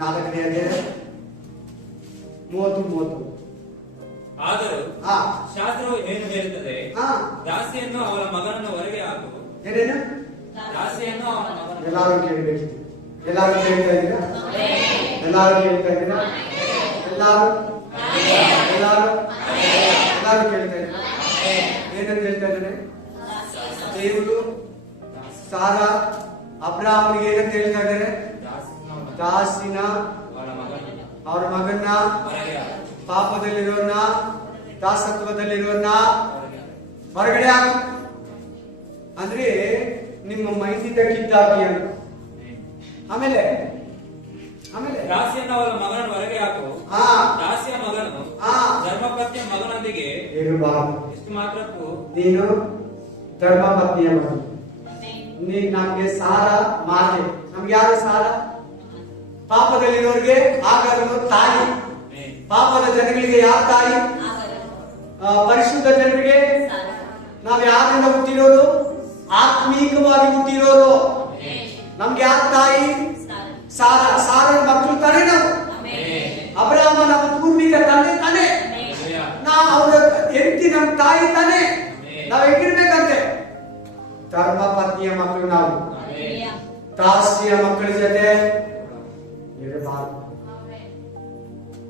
ನಾಲ್ಕನೆಯದೇ 30. ಆದರೂ ಶಾಸ್ತ್ರವು ಏನು ಹೇಳುತ್ತದೆ? ದಾಸಿಯನ್ನು ಅವಳ ಮಗನನ್ನು ಹೊರಗೆ ಹಾಕು. ಏನೇನು? ದಾಸಿಯನ್ನು ಅವನ ಮಗನ. ಎಲ್ಲರೂ ಕೇಳಬೇಕು. ಎಲ್ಲರೂ ಕೇಳ್ತಾ ಇದ್ದೀರಾ? ಎಲ್ಲರೂ ಕೇಳ್ತಾ ಇದ್ದೀರಾ? ಎಲ್ಲರೂ ಕೇಳ್ತಾ ಇದ್ದೀರಾ? ಏನಂತ ಹೇಳ್ತಾ ಇದ್ದಾನೆ ದೇವರು? ಸಾರಾ ಅಬ್ರಾಹ್ಮನಿಗೆ ಏನಂತ ಹೇಳ್ತಾ ಇದ್ದಾರೆ? ದಾಸಿನ ಅವರ ಮಗನ್ನ, ಪಾಪದಲ್ಲಿರೋನ್ನ, ದಾಸತ್ವದಲ್ಲಿರೋನ್ನ ಹೊರಗಡೆ ಹಾಕು ಅಂದ್ರೆ ನಿಮ್ಮ ಮೈದಿಂದ ಕಿತ್ತಾಕಿ ಅಂತ. ಆಮೇಲೆ ದಾಸಿಯನ್ನು ಅವಳ ಮಗನನ್ನು ಹೊರಗೆ ಹಾಕು. ದಾಸಿಯ ಮಗನು ಧರ್ಮಪತ್ನಿಯ ಮಗನೊಂದಿಗೆ ಇರಬಾರದು. ಇಷ್ಟು ಮಾತ್ರಕ್ಕೂ ನೀನು ಧರ್ಮಪತ್ನಿಯ ಮಗನು. ನಮ್ಗೆ ಸಾರ ಮಾತೆ. ನಮ್ಗೆ ಯಾರು ಸಾರ? ಪಾಪದಲ್ಲಿರೋರಿಗೆ ಆಗಾರನು ತಾಯಿ. ಪಾಪದ ಜನಗಳಿಗೆ ಯಾರು ತಾಯಿ? ಪರಿಶುದ್ಧ ಜನರಿಗೆ ನಾವು ಯಾರಿಂದ ಹುಟ್ಟಿರೋರು? ಆತ್ಮೀಕವಾಗಿ ಹುಟ್ಟಿರೋರು. ನಮ್ಗೆ ಯಾರು ತಾಯಿ? ಸಾರನ ಮಕ್ಕಳು ತಾನೇ ನಾವು. ಅಬ್ರಾಹ್ಮ ನಮ್ಮ ಪೂರ್ವಿಕ ತಂದೆ ತಾನೇ. ಅವರ ಹೆಂಡತಿ ನಮ್ಮ ತಾಯಿ ತಾನೇ. ನಾವ್ ಹೆಂಗಿರ್ಬೇಕಂತೆ? ಧರ್ಮಪತ್ನಿಯ ಮಕ್ಕಳು ನಾವು. ದಾಸಿಯ ಮಕ್ಕಳ ಜೊತೆ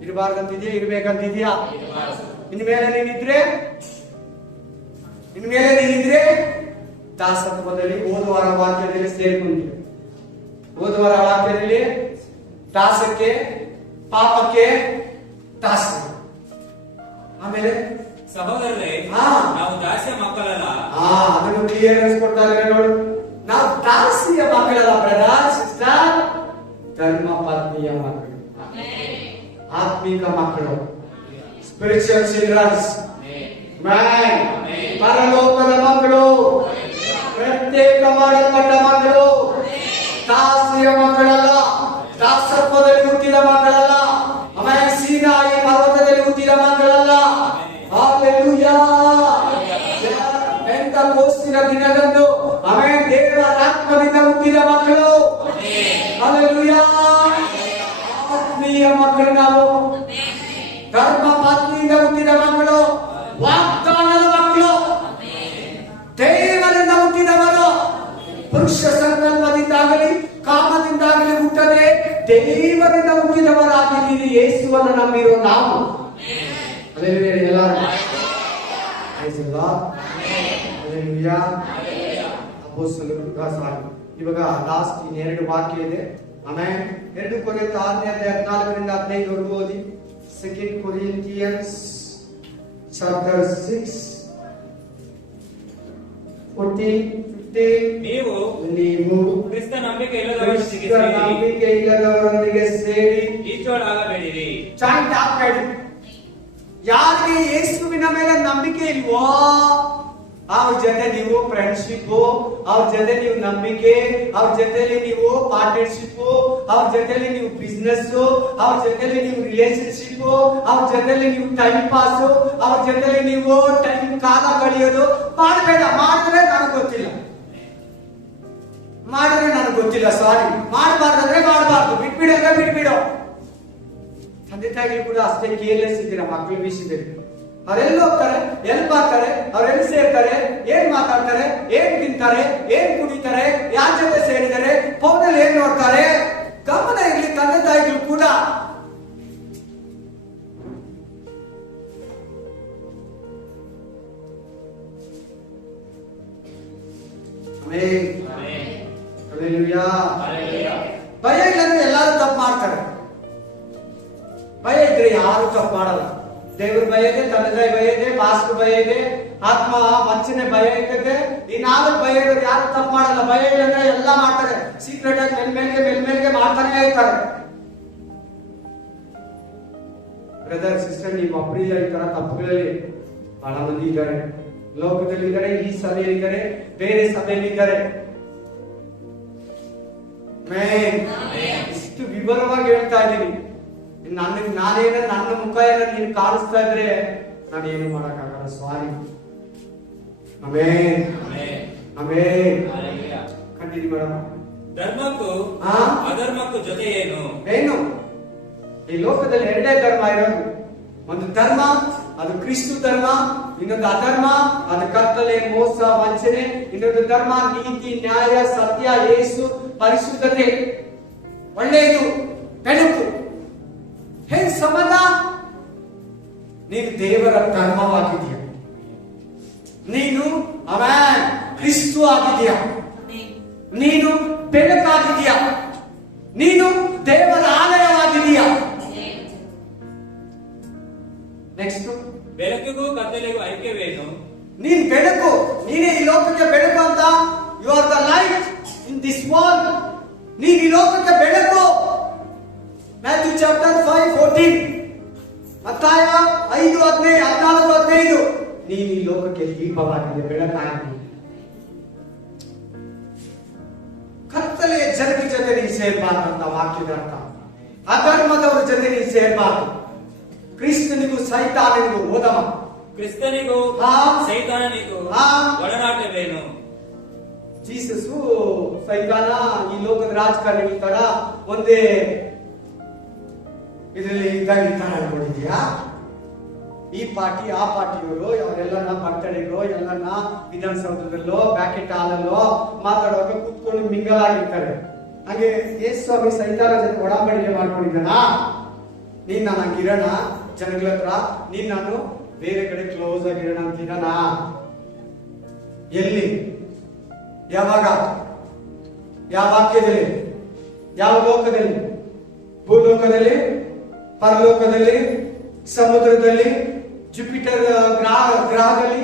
ಇರಬಾರ್ದಂತಿದ್ಯಾ? ಇರ್ಬೇಕಂತಿದ್ಯಾ? ಇನ್ಮೇಲೆ ನೀನಿದ್ರೆ ದಾಸತ್ವದಲ್ಲಿ ಓದುವರ ವಾಕ್ಯದಲ್ಲಿ ಸೇರ್ಕೊಂಡ್ರಿ. ಓದುವರ ವಾಕ್ಯದಲ್ಲಿ ದಾಸಕ್ಕೆ, ಪಾಪಕ್ಕೆ ದಾಸ. ಆಮೇಲೆ ಸಹೋದರರೇ, ನಾವು ದಾಸಿಯ ಮಕ್ಕಳಲ್ಲ. ಅದನ್ನು ಕ್ಲಿಯರೆನ್ಸ್ ಕೊಡ್ತಾ ಇದ್ದಾರೆ ನೋಡು. ನಾವು ದಾಸಿಯ ಮಕ್ಕಳಲ್ಲ ಬ್ರದರ್ ಸಿಸ್ಟರ್, ಧರ್ಮ ಪತ್ನಿಯ ಮಕ್ಕಳು, ಆತ್ಮಿಕ ಮಕ್ಕಳು, ಸ್ಪಿರಿಚುವಲ್ ಚಿಲ್ಡ್ರನ್ಸ್, ಪರಲೋಕದ ಮಕ್ಕಳು, ಪ್ರತ್ಯೇಕ ಮಾಡಲ್ಪಟ್ಟ ಮಕ್ಕಳು, ದಾಸಿಯ ಮಕ್ಕಳಲ್ಲ, ದಾಸತ್ವದಲ್ಲಿ ಹುಟ್ಟಿದ ಮಕ್ಕಳಲ್ಲ, ಆಮೇಲೆ ಸೀನಾಯಿ ಪರ್ವತದಲ್ಲಿ ಹುಟ್ಟಿದ ಮಕ್ಕಳಲ್ಲ. ಹಾಲೆಲೂಯಾ. ಪೆಂತೆಕೋಸ್ತಿನ ದಿನದಂದು ಆಮೇಲೆ ದೇವರ ಆತ್ಮದಿಂದ ಹುಟ್ಟಿದ ಮಕ್ಕಳು. ಹಾಲೆಲೂಯಾ. ಆತ್ಮೀಯ ಮಕ್ಕಳು ನಾವು. ಧರ್ಮ ಪತ್ನಿಯಿಂದ ಹುಟ್ಟಿದ ಮಕ್ಕಳು, ವಾಗ್ದಾನದ ಮಕ್ಕಳು, ದೇವರಿಂದ ಹುಟ್ಟಿದವರು. ಪುರುಷ ಸಂಕಲ್ಪದಿಂದಾಗಲಿ ಕಾಮದಿಂದಾಗಲಿ ಹುಟ್ಟದೆ ದೇವರಿಂದ ಹುಟ್ಟಿದವರಾಗಿದ್ದೀರಿ. ಯೇಸುವನ್ನು ನಂಬಿರೋ ನಾವು. ಇವಾಗ ಲಾಸ್ಟ್ ಇನ್ನೆರಡು ವಾಕ್ಯ ಇದೆ. ಆಮೇಲೆ 2 ಕೊರಿಂಥ 6:14-15 ಓದಿ. 2 Corinthians chapter 6 14-15. ನೀವು ಕ್ರಿಸ್ತ ನಂಬಿಕೆ ಇಲ್ಲದವರೊಂದಿಗೆ ಸೇರಿ ಈಚೋಳಾಗಬೇಡಿರಿ. ಜಾಯಿಂಟ್ ಆಗಬೇಡಿ. ಯಾರಿಗೆ ಯೇಸುವಿನ ಮೇಲೆ ನಂಬಿಕೆ ಇಲ್ವೋ ಅವ್ರ ಜೊತೆ ನೀವು ಫ್ರೆಂಡ್ಶಿಪ್, ಅವ್ರ ಜೊತೆ ನೀವು ನಂಬಿಕೆ, ಅವ್ರ ಜೊತೆಲಿ ನೀವು ಪಾರ್ಟ್ನರ್ಶಿಪ್, ಅವ್ರ ಜೊತೆಲಿ ನೀವು ಬಿಸ್ನೆಸ್, ಅವ್ರ ಜೊತೆಲಿ ನೀವು ರಿಲೇಶನ್ಶಿಪ್, ಅವ್ರ ಜೊತೆಲಿ ನೀವು ಟೈಮ್ ಪಾಸ್, ಅವ್ರ ಜೊತೆಲಿ ನೀವು ಟೈಮ್ ಕಾಲ ಕಳೆಯೋದು ಮಾಡಬೇಡ. ಮಾಡಿದ್ರೆ ನನಗೆ ಗೊತ್ತಿಲ್ಲ, ಸಾರಿ. ಮಾಡಬಾರ್ದಂದ್ರೆ ಮಾಡಬಾರ್ದು, ಬಿಟ್ಬಿಡಂದ್ರೆ ಬಿಟ್ಬಿಡೋ. ತಂದೆ ತಾಯಿಗಳು ಕೂಡ ಅಷ್ಟೇ ಕೇರ್ಲೆಸ್ ಇದ್ದೀರಾ ಮಕ್ಕಳ ವಿಷಯದಲ್ಲಿ. ಅವರೆಲ್ಲಿ ಹೋಗ್ತಾರೆ, ಎಲ್ಲಿ ಬರ್ತಾರೆ, ಅವರೆಲ್ಲಿ ಸೇರ್ತಾರೆ, ಏನ್ ಮಾತಾಡ್ತಾರೆ, ಏನ್ ತಿಂತಾರೆ, ಏನ್ ಕುಡಿತಾರೆ, ಯಾರ ಜೊತೆ ಸೇರಿದ್ದಾರೆ, ಫೋನಲ್ಲಿ ಏನ್ ನೋಡ್ತಾರೆ, ಗಮನ ಇರ್ಲಿ ತಂದೆ ತಾಯಿಗಳು ಕೂಡ. ಭಯ ಇಲ್ಲಂದ್ರೆ ಎಲ್ಲಾರು ತಪ್ಪು ಮಾಡ್ತಾರೆ. ಭಯ ಇದ್ರೆ ಯಾರು ತಪ್ಪು ಮಾಡಲ್ಲ. ದೇವ್ರ ಭಯ ಇದೆ, ತಂದೆ ತಾಯಿ ಭಯ ಇದೆ, ಬಾಸ್ರು ಭಯ ಇದೆ, ಆತ್ಮ ಮನುಷ್ಯನೇ ಭಯ ಇರ್ತದೆ. ಈ 4 ಭಯ ಇರೋದು ಯಾರು ತಪ್ಪು ಮಾಡಲ್ಲ. ಭಯ ಇಲ್ಲಂದ್ರೆ ಎಲ್ಲ ಮಾಡ್ತಾರೆ, ಸೀಕ್ರೆಟ್ ಆಗಿ ಮೇಲ್ಮೇಲ್ಗೆ ಮಾಡ್ತಾನೆ ಇರ್ತಾರೆ. ಬ್ರದರ್ ಸಿಸ್ಟರ್, ನೀವು ಒಬ್ಬರಿಲ್ಲ ಈ ತರ ತಪ್ಪುಗಳಲ್ಲಿ ಬಹಳ ಮಂದಿ ಇದ್ದಾರೆ. ಲೋಕದಲ್ಲಿದ್ದಾರೆ, ಈ ಸಭೆಯಲ್ಲಿದ್ದಾರೆ, ಬೇರೆ ಸಭೆಯಲ್ಲಿದ್ದಾರೆ. ಇಷ್ಟು ವಿವರವಾಗಿ ಹೇಳ್ತಾ ಇದ್ದೀನಿ. ನನ್ನ ಮುಖ ಏನೋ ನೀನು ಕಾಣಿಸ್ತಾ ಇದ್ರೆ ನಾನೇನು ಮಾಡಕ್ಕಾಗಲ್ಲ. ಸಾರಿ. Amen, amen. ಕಂಟಿನ್ಯೂ ಮಾಡೋಣ. ಧರ್ಮಕ್ಕೂ ಅಧರ್ಮಕ್ಕೂ ಜೊತೆ ಏನು? ಈ ಲೋಕದಲ್ಲಿ ಎರಡೇ ಧರ್ಮ ಇರೋದು. ಒಂದು ಧರ್ಮ ಅದು ಕ್ರಿಸ್ತು ಧರ್ಮ, ಇನ್ನೊಂದು ಅಧರ್ಮ ಅದು ಕತ್ತಲೆ, ಮೋಸ, ವಂಚನೆ. ಇನ್ನೊಂದು ಧರ್ಮ ನೀತಿ, ನ್ಯಾಯ, ಸತ್ಯ, ಯೇಸು, ಪರಿಶುದ್ಧತೆ, ಒಳ್ಳೆಯದು, ಬೆಳಕು. ಹೇಗೆ ಸಂಬಂಧ? ನೀನು ದೇವರ ಧರ್ಮವಾಗಿದೆಯಾ, ನೀನು ಕ್ರಿಸ್ತು ಆಗಿದೆಯಾ, ನೀನು ಬೆಳಕಾಗಿದೆಯಾ, ನೀನು ದೇವರ ಆಲಯವಾಗಿದೆಯಾ? ನೆಕ್ಸ್ಟ್, ಬೆಳಕಿಗೂ ಕತ್ತಲೆಗೂ ಐಕ್ಯವೇನು? ನೀನ್ ಬೆಳಕು, ನೀನೇ ಈ ಲೋಕಕ್ಕೆ ಬೆಳಕು ಅಂತ. You are the light in this world. ನೀನ್ ಈ ಲೋಕಕ್ಕೆ ಬೆಳಕು. ಮ್ಯಾಥ್ಯೂ ಚಾಪ್ಟರ್ 5:14, ಮತ್ತಾಯ 5:14-15. ನೀನು ಈ ಲೋಕಕ್ಕೆ ದೀಪವಾಗಿದೆ, ಬೆಳಕಾಗಿದೆ. ಕತ್ತಲೆಯ ಜನರ ಜೊತೆ ನೀನು ಸೇರಬಾರ್ದು ಅಂತ ವಾಕ್ಯದ ಅರ್ಥ. ಅಧರ್ಮದವರ ಜೊತೆ ನೀನು ಸೇರಬಾರ್ದು. ಕ್ರಿಸ್ತನಿಗೂ ಸೈತಾನನಿಗೂ ಹೋದವ. ಕ್ರಿಸ್ತನಿಗೂ ಸೈತಾನನಿಗೂ ಒಡನಾಟವೇನು? ಜೀಸಸ್ ಸೈತಾನ ಈ ಲೋಕದ ರಾಜಕಾರಣಿಗಳ ತರ ಒಂದೇ ಇದರಲ್ಲಿ ಇದ್ದಾಗಿರ್ತಾನೆ ಅನ್ಕೊಂಡಿದ್ಯಾ? ಈ ಪಾರ್ಟಿ ಆ ಪಾರ್ಟಿಯವರು ಅವರೆಲ್ಲನ ಬರ್ತಡೆಗೋ ಎಲ್ಲನ ವಿಧಾನಸೌಧದಲ್ಲೋ ಬ್ಯಾಕೆಟ್ ಹಾಲಲ್ಲೋ ಮಾತಾಡುವಾಗ ಕೂತ್ಕೊಂಡು ಮಿಂಗಲ್ ಆಗಿರ್ತಾರೆ. ಹಾಗೆ ಯೇಸು ಸ್ವಾಮಿ ಸೈತಾನ ಜೊತೆ ಒಡಂಬಡಿಕೆ ಮಾಡ್ಕೊಂಡಿದ್ದಾನ. ನೀನ್ ನಾನು ಹಂಗಿರೋಣ ಜನಗಳ ಹತ್ರ, ನೀನ್ ನಾನು ಬೇರೆ ಕಡೆ ಕ್ಲೋಸ್ ಆಗಿರೋಣ ಅಂತಿರೋಣ. ಎಲ್ಲಿ, ಯಾವಾಗ, ಯಾವ ವಾಕ್ಯದಲ್ಲಿ, ಯಾವ ಲೋಕದಲ್ಲಿ? ಭೂಲೋಕದಲ್ಲಿ, ಪರಲೋಕದಲ್ಲಿ, ಸಮುದ್ರದಲ್ಲಿ, ಜುಪಿಟರ್ ಗ್ರಹದಲ್ಲಿ,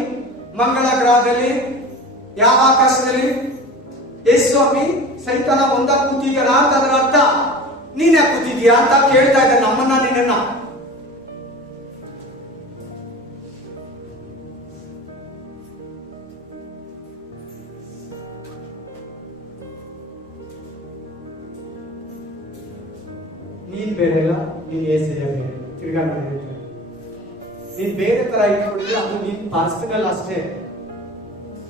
ಮಂಗಳ ಗ್ರಹದಲ್ಲಿ, ಯಾವ ಆಕಾಶದಲ್ಲಿ? ಯೇಸು ಸ್ವಾಮಿ ಸೈತಾನ ಒಂದ ಕೂತಿದ್ದೀರ ಅಂತ ಅದರ ಅರ್ಥ. ನೀನ್ ಯಾಕೆ ಕೂತಿದ್ಯಾ ಅಂತ ಕೇಳ್ತಾ ಇದ್ದ ನಮ್ಮನ್ನ, ನಿನ್ನ. ನೀನ್ ಬೇರೆ ಅಲ್ಲ, ನೀನ್ ಏಸಯ್ಯ ಬೇರೆ. ತಿರ್ಗಾ ನೀನ್ ಬೇರೆ ತರ ಇಟ್ಕೊಂಡಿದ್ರೆ ಅದು ನೀನ್ ಪರ್ಸನಲ್ ಅಷ್ಟೇ.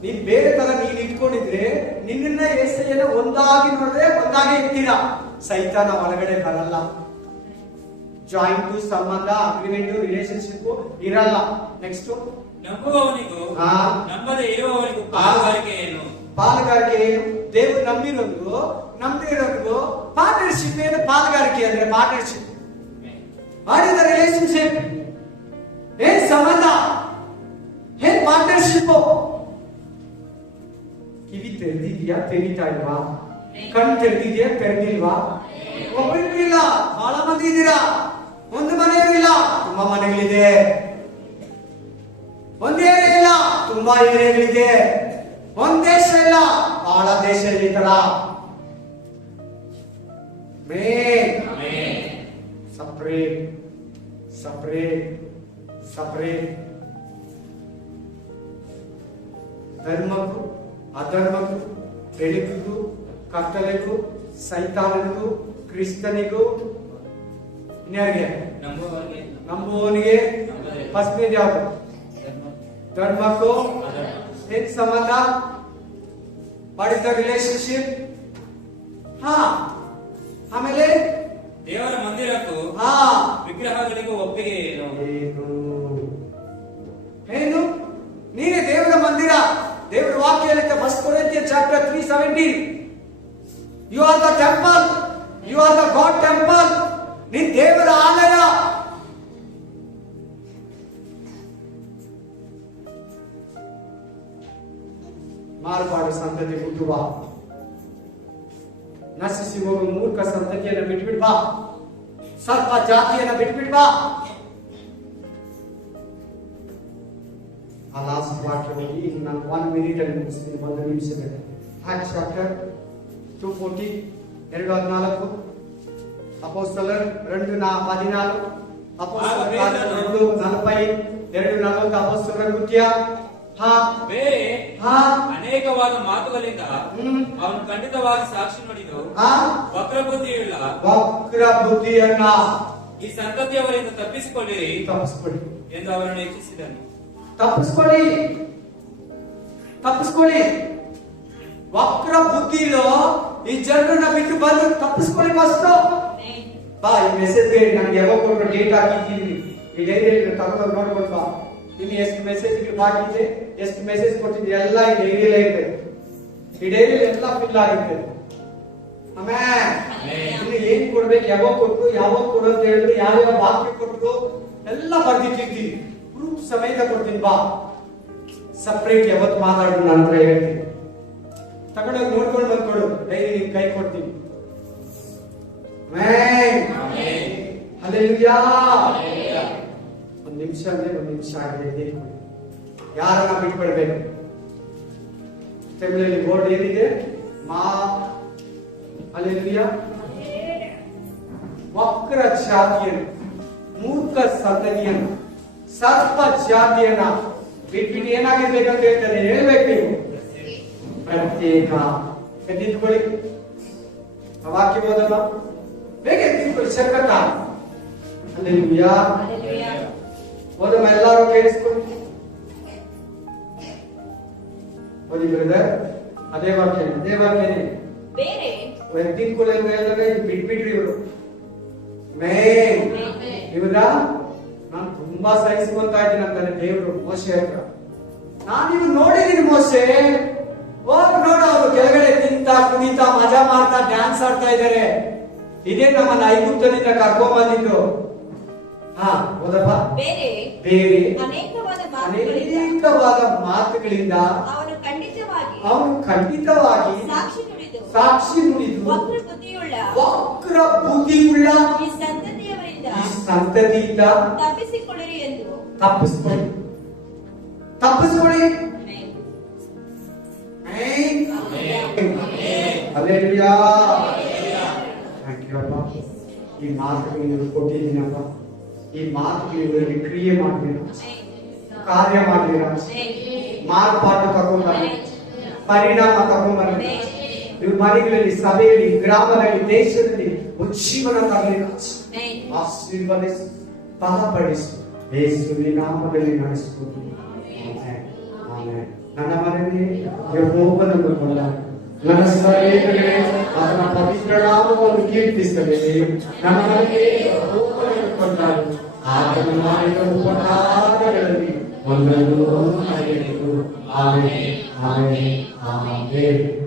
ನೀನ್ ಬೇರೆ ತರ ನೀನ್ ಇಟ್ಕೊಂಡಿದ್ರೆ ನಿನ್ನ ಏಸಯ್ಯನ ಒಂದಾಗಿ ನೋಡಿದ್ರೆ ಒಂದಾಗಿ ಇರ್ತೀರಾ. ಸೈತಾನ ಒಳಗಡೆ ಬರಲ್ಲ. ಜಾಯಿಂಟ್ ಸಂಬಂಧ, ಅಗ್ರಿಮೆಂಟ್, ರಿಲೇಶನ್ಶಿಪ್ ಇರಲ್ಲ. ನೆಕ್ಸ್ಟ್, ನಂಬುವವನಿಗೂ ನಂಬದೇ ಇರುವವನಿಗೂ ಪಾಲುಗಾರಿಕೆ ಏನು? ಪಾಲುಗಾರಿಕೆ ಏನು? ದೇವರು ನಂಬಿರೋದು ನಂಬಿರೋದು ಪಾರ್ಟ್ನರ್ಶಿಪ್. ಏನು ಪಾಲುಗಾರಿಕೆ ಅಂದ್ರೆ? Partnership. What is the relationship? ಏನ್ ಸಂಬಂಧ? ಏನ್ ಪಾರ್ಟ್ನರ್ಶಿಪ್? ಕಿವಿ ತೆರೆದಿದ್ಯಾ, ತೆರೀತಾ ಇಲ್ವಾ? ಕಣ್ ತೆರೆದಿದ್ಯಾ, ತೆರೆದಿಲ್ವಾ? ಒಬ್ಬರಿಗೂ ಇಲ್ಲ, ಬಹಳ ಮಂದಿ ಇದ್ದೀರಾ. ಒಂದು ಮನೆಯೂ ಇಲ್ಲ, ತುಂಬಾ ಮನೆಗಳಿದೆ. ಒಂದೇ ಇಲ್ಲ, ತುಂಬಾ ಏರಿಯಾಗಳಿದೆ. ಒಂದ್ ದೇಶ ಇಲ್ಲ, ಬಹಳ ದೇಶ ಇದೆ. ಈ ತರ ಸಪ್ರೇಟ್ ಸಪ್ರೇಟ್ ಸಪ್ರೇಟ್. ಧರ್ಮಕ್ಕೂ ಅಧರ್ಮಕ್ಕೂ, ಬೆಳಕಿಗೂ ಕತ್ತಲೆಗೂ, ಸೈತಾನನಿಗೂ, ಕ್ರಿಸ್ತನಿಗೂ, ಇನ್ಯಾರಿಗೆ? ನಂಬುವವನಿಗೆ. ಫಸ್ಟ್ನೇದು ಯಾವುದು? ಧರ್ಮಕ್ಕೂ ಏನ್ ಸಂಬಂಧ? What is the relationship? ಆಮೇಲೆ ದೇವರ ಮಂದಿರಕ್ಕೂ ವಿಗ್ರಹಗಳಿಗೂ ಒಪ್ಪಿಗೆ ಏನು? ಏನು? ನೀನೇ ದೇವರ ಮಂದಿರ. ದೇವರ ವಾಕ್ಯ ಹೇಳುತ್ತೆ, 1 Corinthians chapter 3:17. You are the temple, you are the God temple. ನೀನ್ ದೇವರ ಆಲಯ. ಮಾರ್ಪಾಡು ಸಂತತಿ ಹುಟ್ಟುವ, ನಶಿಸಿ ಹೋಗುವ ಮೂರ್ಖ ಸಂತತಿಯನ್ನು ಬಿಟ್ಬಿಡ್ಬಾ. ಸರ್ಪ ಜಾತಿಯನ್ನು ಬಿಟ್ಬಿಡ್ಬಾ. ಆ ಲಾಸ್ಟ್ ವಾಕ್ಯ ಹೋಗಿ ನಾನು 1 minute ಅಲ್ಲಿ ಮುಗಿಸ್ತೀನಿ, 1 ನಿಮಿಷದಲ್ಲಿ. ಆಕ್ಟ್ಸ್ ಚಾಪ್ಟರ್ 2:40, 2:14, ಅಪೊಸ್ತಲರ್ 2:14, ಅಪೊಸ್ತಲರ ಕಾರ್ಯ 2:42 ಅಪೊಸ್ತಲರ ಕೃತ್ಯ. ಬೇರೆ ಅನೇಕವಾದ ಮಾತುಗಳಿಂದ ಅವನು ಖಂಡಿತವಾಗಿ ಸಾಕ್ಷಿ ನುಡಿದು ವಕ್ರ ಬುದ್ಧಿಯನ್ನ ಈ ಸಂತತಿಯವರಿಂದ ತಪ್ಪಿಸಿಕೊಳ್ಳಿ ಎಂದು ಅವರನ್ನು ಹೆಚ್ಚಿಸಿದನು. ತಪ್ಪಿಸ್ಕೊಳ್ಳಿ. ವಕ್ರ ಬುದ್ಧಿలో ಈ ಜನರನ್ನ ಬಿಟ್ಟು ಬಂದು ತಪ್ಪಿಸ್ಕೊಳ್ಳಿ. ಫಸ್ಟ್ ಬಾ, ಈ ಮೆಸೇಜ್ ನನಗೆ ಯಾವಾಗ ಕೊಟ್ಟರು ಡೇಟ್ ಹಾಕಿದ್ದೀನಿ, ಈ ಡೈರಿಯಲ್ಲಿ ತಗೊಂಡು ನೋಡ್ಕೊಂಡು ಬಾ. ಇನ್ನು ಎಷ್ಟು ಮೆಸೇಜ್ ಬಾಕಿದೆ, ಎಷ್ಟು ಮೆಸೇಜ್ ಕೊಟ್ಟಿದ್ದೆ ಎಲ್ಲ ಈ ಡೈರಿಯಲ್ಲೇ ಇದೆ. ಈ ಡೈರಿಯಲ್ಲಿ ಎಲ್ಲ ಫಿಲ್ ಆಗಿದೆ. ಇನ್ನು ಏನ್ ಕೊಡ್ಬೇಕು, ಯಾವಾಗ ಕೊಟ್ರು, ಯಾವಾಗ ಕೊಡು ಅಂತ ಹೇಳಿದ್ರು, ಯಾವ್ಯಾವ ವಾಕ್ಯ ಕೊಟ್ಟರು ಎಲ್ಲ ಬರ್ದಿಟ್ಟಿರ್ತೀವಿ. ಪ್ರೂಫ್ ಸಮೇತ ಕೊಡ್ತೀನಿ. ಬಾ, ಸಪ್ರೇಟ್ ಯಾವತ್ತು ಮಾತಾಡೋದು ನಂತರ ಹೇಳ್ತೀನಿ. ತಗೊಂಡೋಗಿ ನೋಡ್ಕೊಂಡು ಬಂದ್ಕೊಡು, ಡೈರಿ ಕೈ ಕೊಡ್ತೀನಿ. ಹಲ್ಲೆಲೂಯಾ. ಒಂದು ನಿಮಿಷ ಅಂದ್ರೆ ಒಂದು ನಿಮಿಷ ಆಗಿದೆ. ಯಾರನ್ನ ಬಿಟ್ಬಿಡ್ಬೇಕು. ತಮಿಳಲ್ಲಿ ಬೋರ್ಡ್ ಏನಿದೆ? ಹಲ್ಲೆಲೂಯಾ. ವಕ್ರ ಜಾತಿಯನ್ನು, ಮೂರ್ಖ ಸಂತತಿಯನ್ನು, ಸರ್ಪ ಜಾತಿಯನ್ನ ಬಿಟ್ಬಿಟ್ಟು ಏನಾಗಿರ್ಬೇಕಂತ ಹೇಳ್ತಾರೆ, ಹೇಳ್ಬೇಕು ನೀವು. ಪ್ರತ್ಯೇಕ. ಎದ್ದಿದ್ಕೊಳ್ಳಿ. ವಾಕ್ಯ ಓದಲ್ಲ, ಬೇಗ ಎದ್ದಿದ್ಕೊಳ್ಳಿ. ಶರ್ಕತ. ಹಲ್ಲೆಲೂಯಾ. ಓದಮ್ಮ, ಎಲ್ಲರೂ ಕೇಳಿಸ್ಕೊಳ್ಳಿ. ಓದಿ ಬ್ರದರ್. ಅದೇ ವಾಕ್ಯನೇ ಬೇರೆ ಎದ್ದಿದ್ಕೊಳ್ಳಿ ಹೇಳಿದ್ರೆ ಬಿಟ್ಬಿಟ್ರಿ ಇವರು. ಇವ್ರ ನಾನು ತುಂಬಾ ಸಹಿಸ್ಕೊಂತ ಇದ್ದೀನಿ ಅಂತಾನೆ ದೇವ್ರು ಮೋಶೆ ಹತ್ರ. ನಾನು ಇವ್ರು ನೋಡಿದೀನಿ ಮೋಶೆ, ಹೋಗ್ ನೋಡು, ಅವರು ಕೆಳಗಡೆ ತಿಂತ ಕುಣಿತ ಮಜಾ ಮಾಡ್ತಾ ಡ್ಯಾನ್ಸ್ ಆಡ್ತಾ ಇದ್ದಾರೆ. ಇದೇ ನಮ್ಮನ್ನ ಐಗುಪ್ತದಿಂದ ಕರ್ಕೊಂಡ್ ಬಂದಿದ್ದು. ಓದಪ್ಪ. ಬೇರೆ ಅನೇಕವಾದ ಮಾತುಗಳಿಂದ ಅವನು ಖಂಡಿತವಾಗಿ ಸಾಕ್ಷಿ ನುಡಿದು ವಕ್ರ ಬುದ್ಧಿಯುಳ್ಳ ಈ ಸಂತತಿಯವರಿಂದ ತಪ್ಪಿಸಿಕೊಳ್ಳಿರಿ ಎಂದು. ತಪ್ಪಿಸಿಕೊಳ್ಳಿ. ಹಲ್ಲೆಲೂಯಾ. ಥ್ಯಾಂಕ್ ಯು ಅಪ್ಪ. ಈ ಮಾತುಗಳು ನೀವು ಕೊಟ್ಟಿದ್ದೀನಪ್ಪ. ಈ ಮಾತುಗಳು ಇವರಲ್ಲಿ ಕ್ರಿಯೆ ಮಾಡ್ತೀರ, ಕಾರ್ಯ ಮಾಡ್ತೀರ, ಮಾರ್ಪಾಟು ತಗೊಂಡ್ಬರ್ರಿ, ಪರಿಣಾಮ ತಗೊಂಡ್ಬರ್ರಿ. ಇವ್ರ ಮನೆಗಳಲ್ಲಿ, ಸಭೆಯಲ್ಲಿ, ಗ್ರಾಮದಲ್ಲಿ, ದೇಶದಲ್ಲಿ ಉಜ್ಜೀವನ ತರಲಿ. ಆಶೀರ್ವದಿಸಿ, ಬಲಪಡಿಸಿ, ಯೇಸುವಿನ ನಾಮದಲ್ಲಿ ನಡೆಸಿಕೊಂಡು. ನನ್ನ ಮನೆಯಲ್ಲಿ ಯೆಹೋವನನ್ನು ಕೊಂಡ ನನ್ನ ಸಭೆಗಳೇ ಅದರ ಪವಿತ್ರ ನಾಮವನ್ನು ಕೀರ್ತಿಸಬೇಕು. ನನ್ನ ಮನೆಗೆ ಯೆಹೋವನನ್ನು ಕೊಂಡಾರು ಆತನು ಮಾಡಿದ ಉಪಕಾರಗಳಲ್ಲಿ ಒಂದನ್ನು ಮರೆಯಬೇಕು. Amen, amen, amen.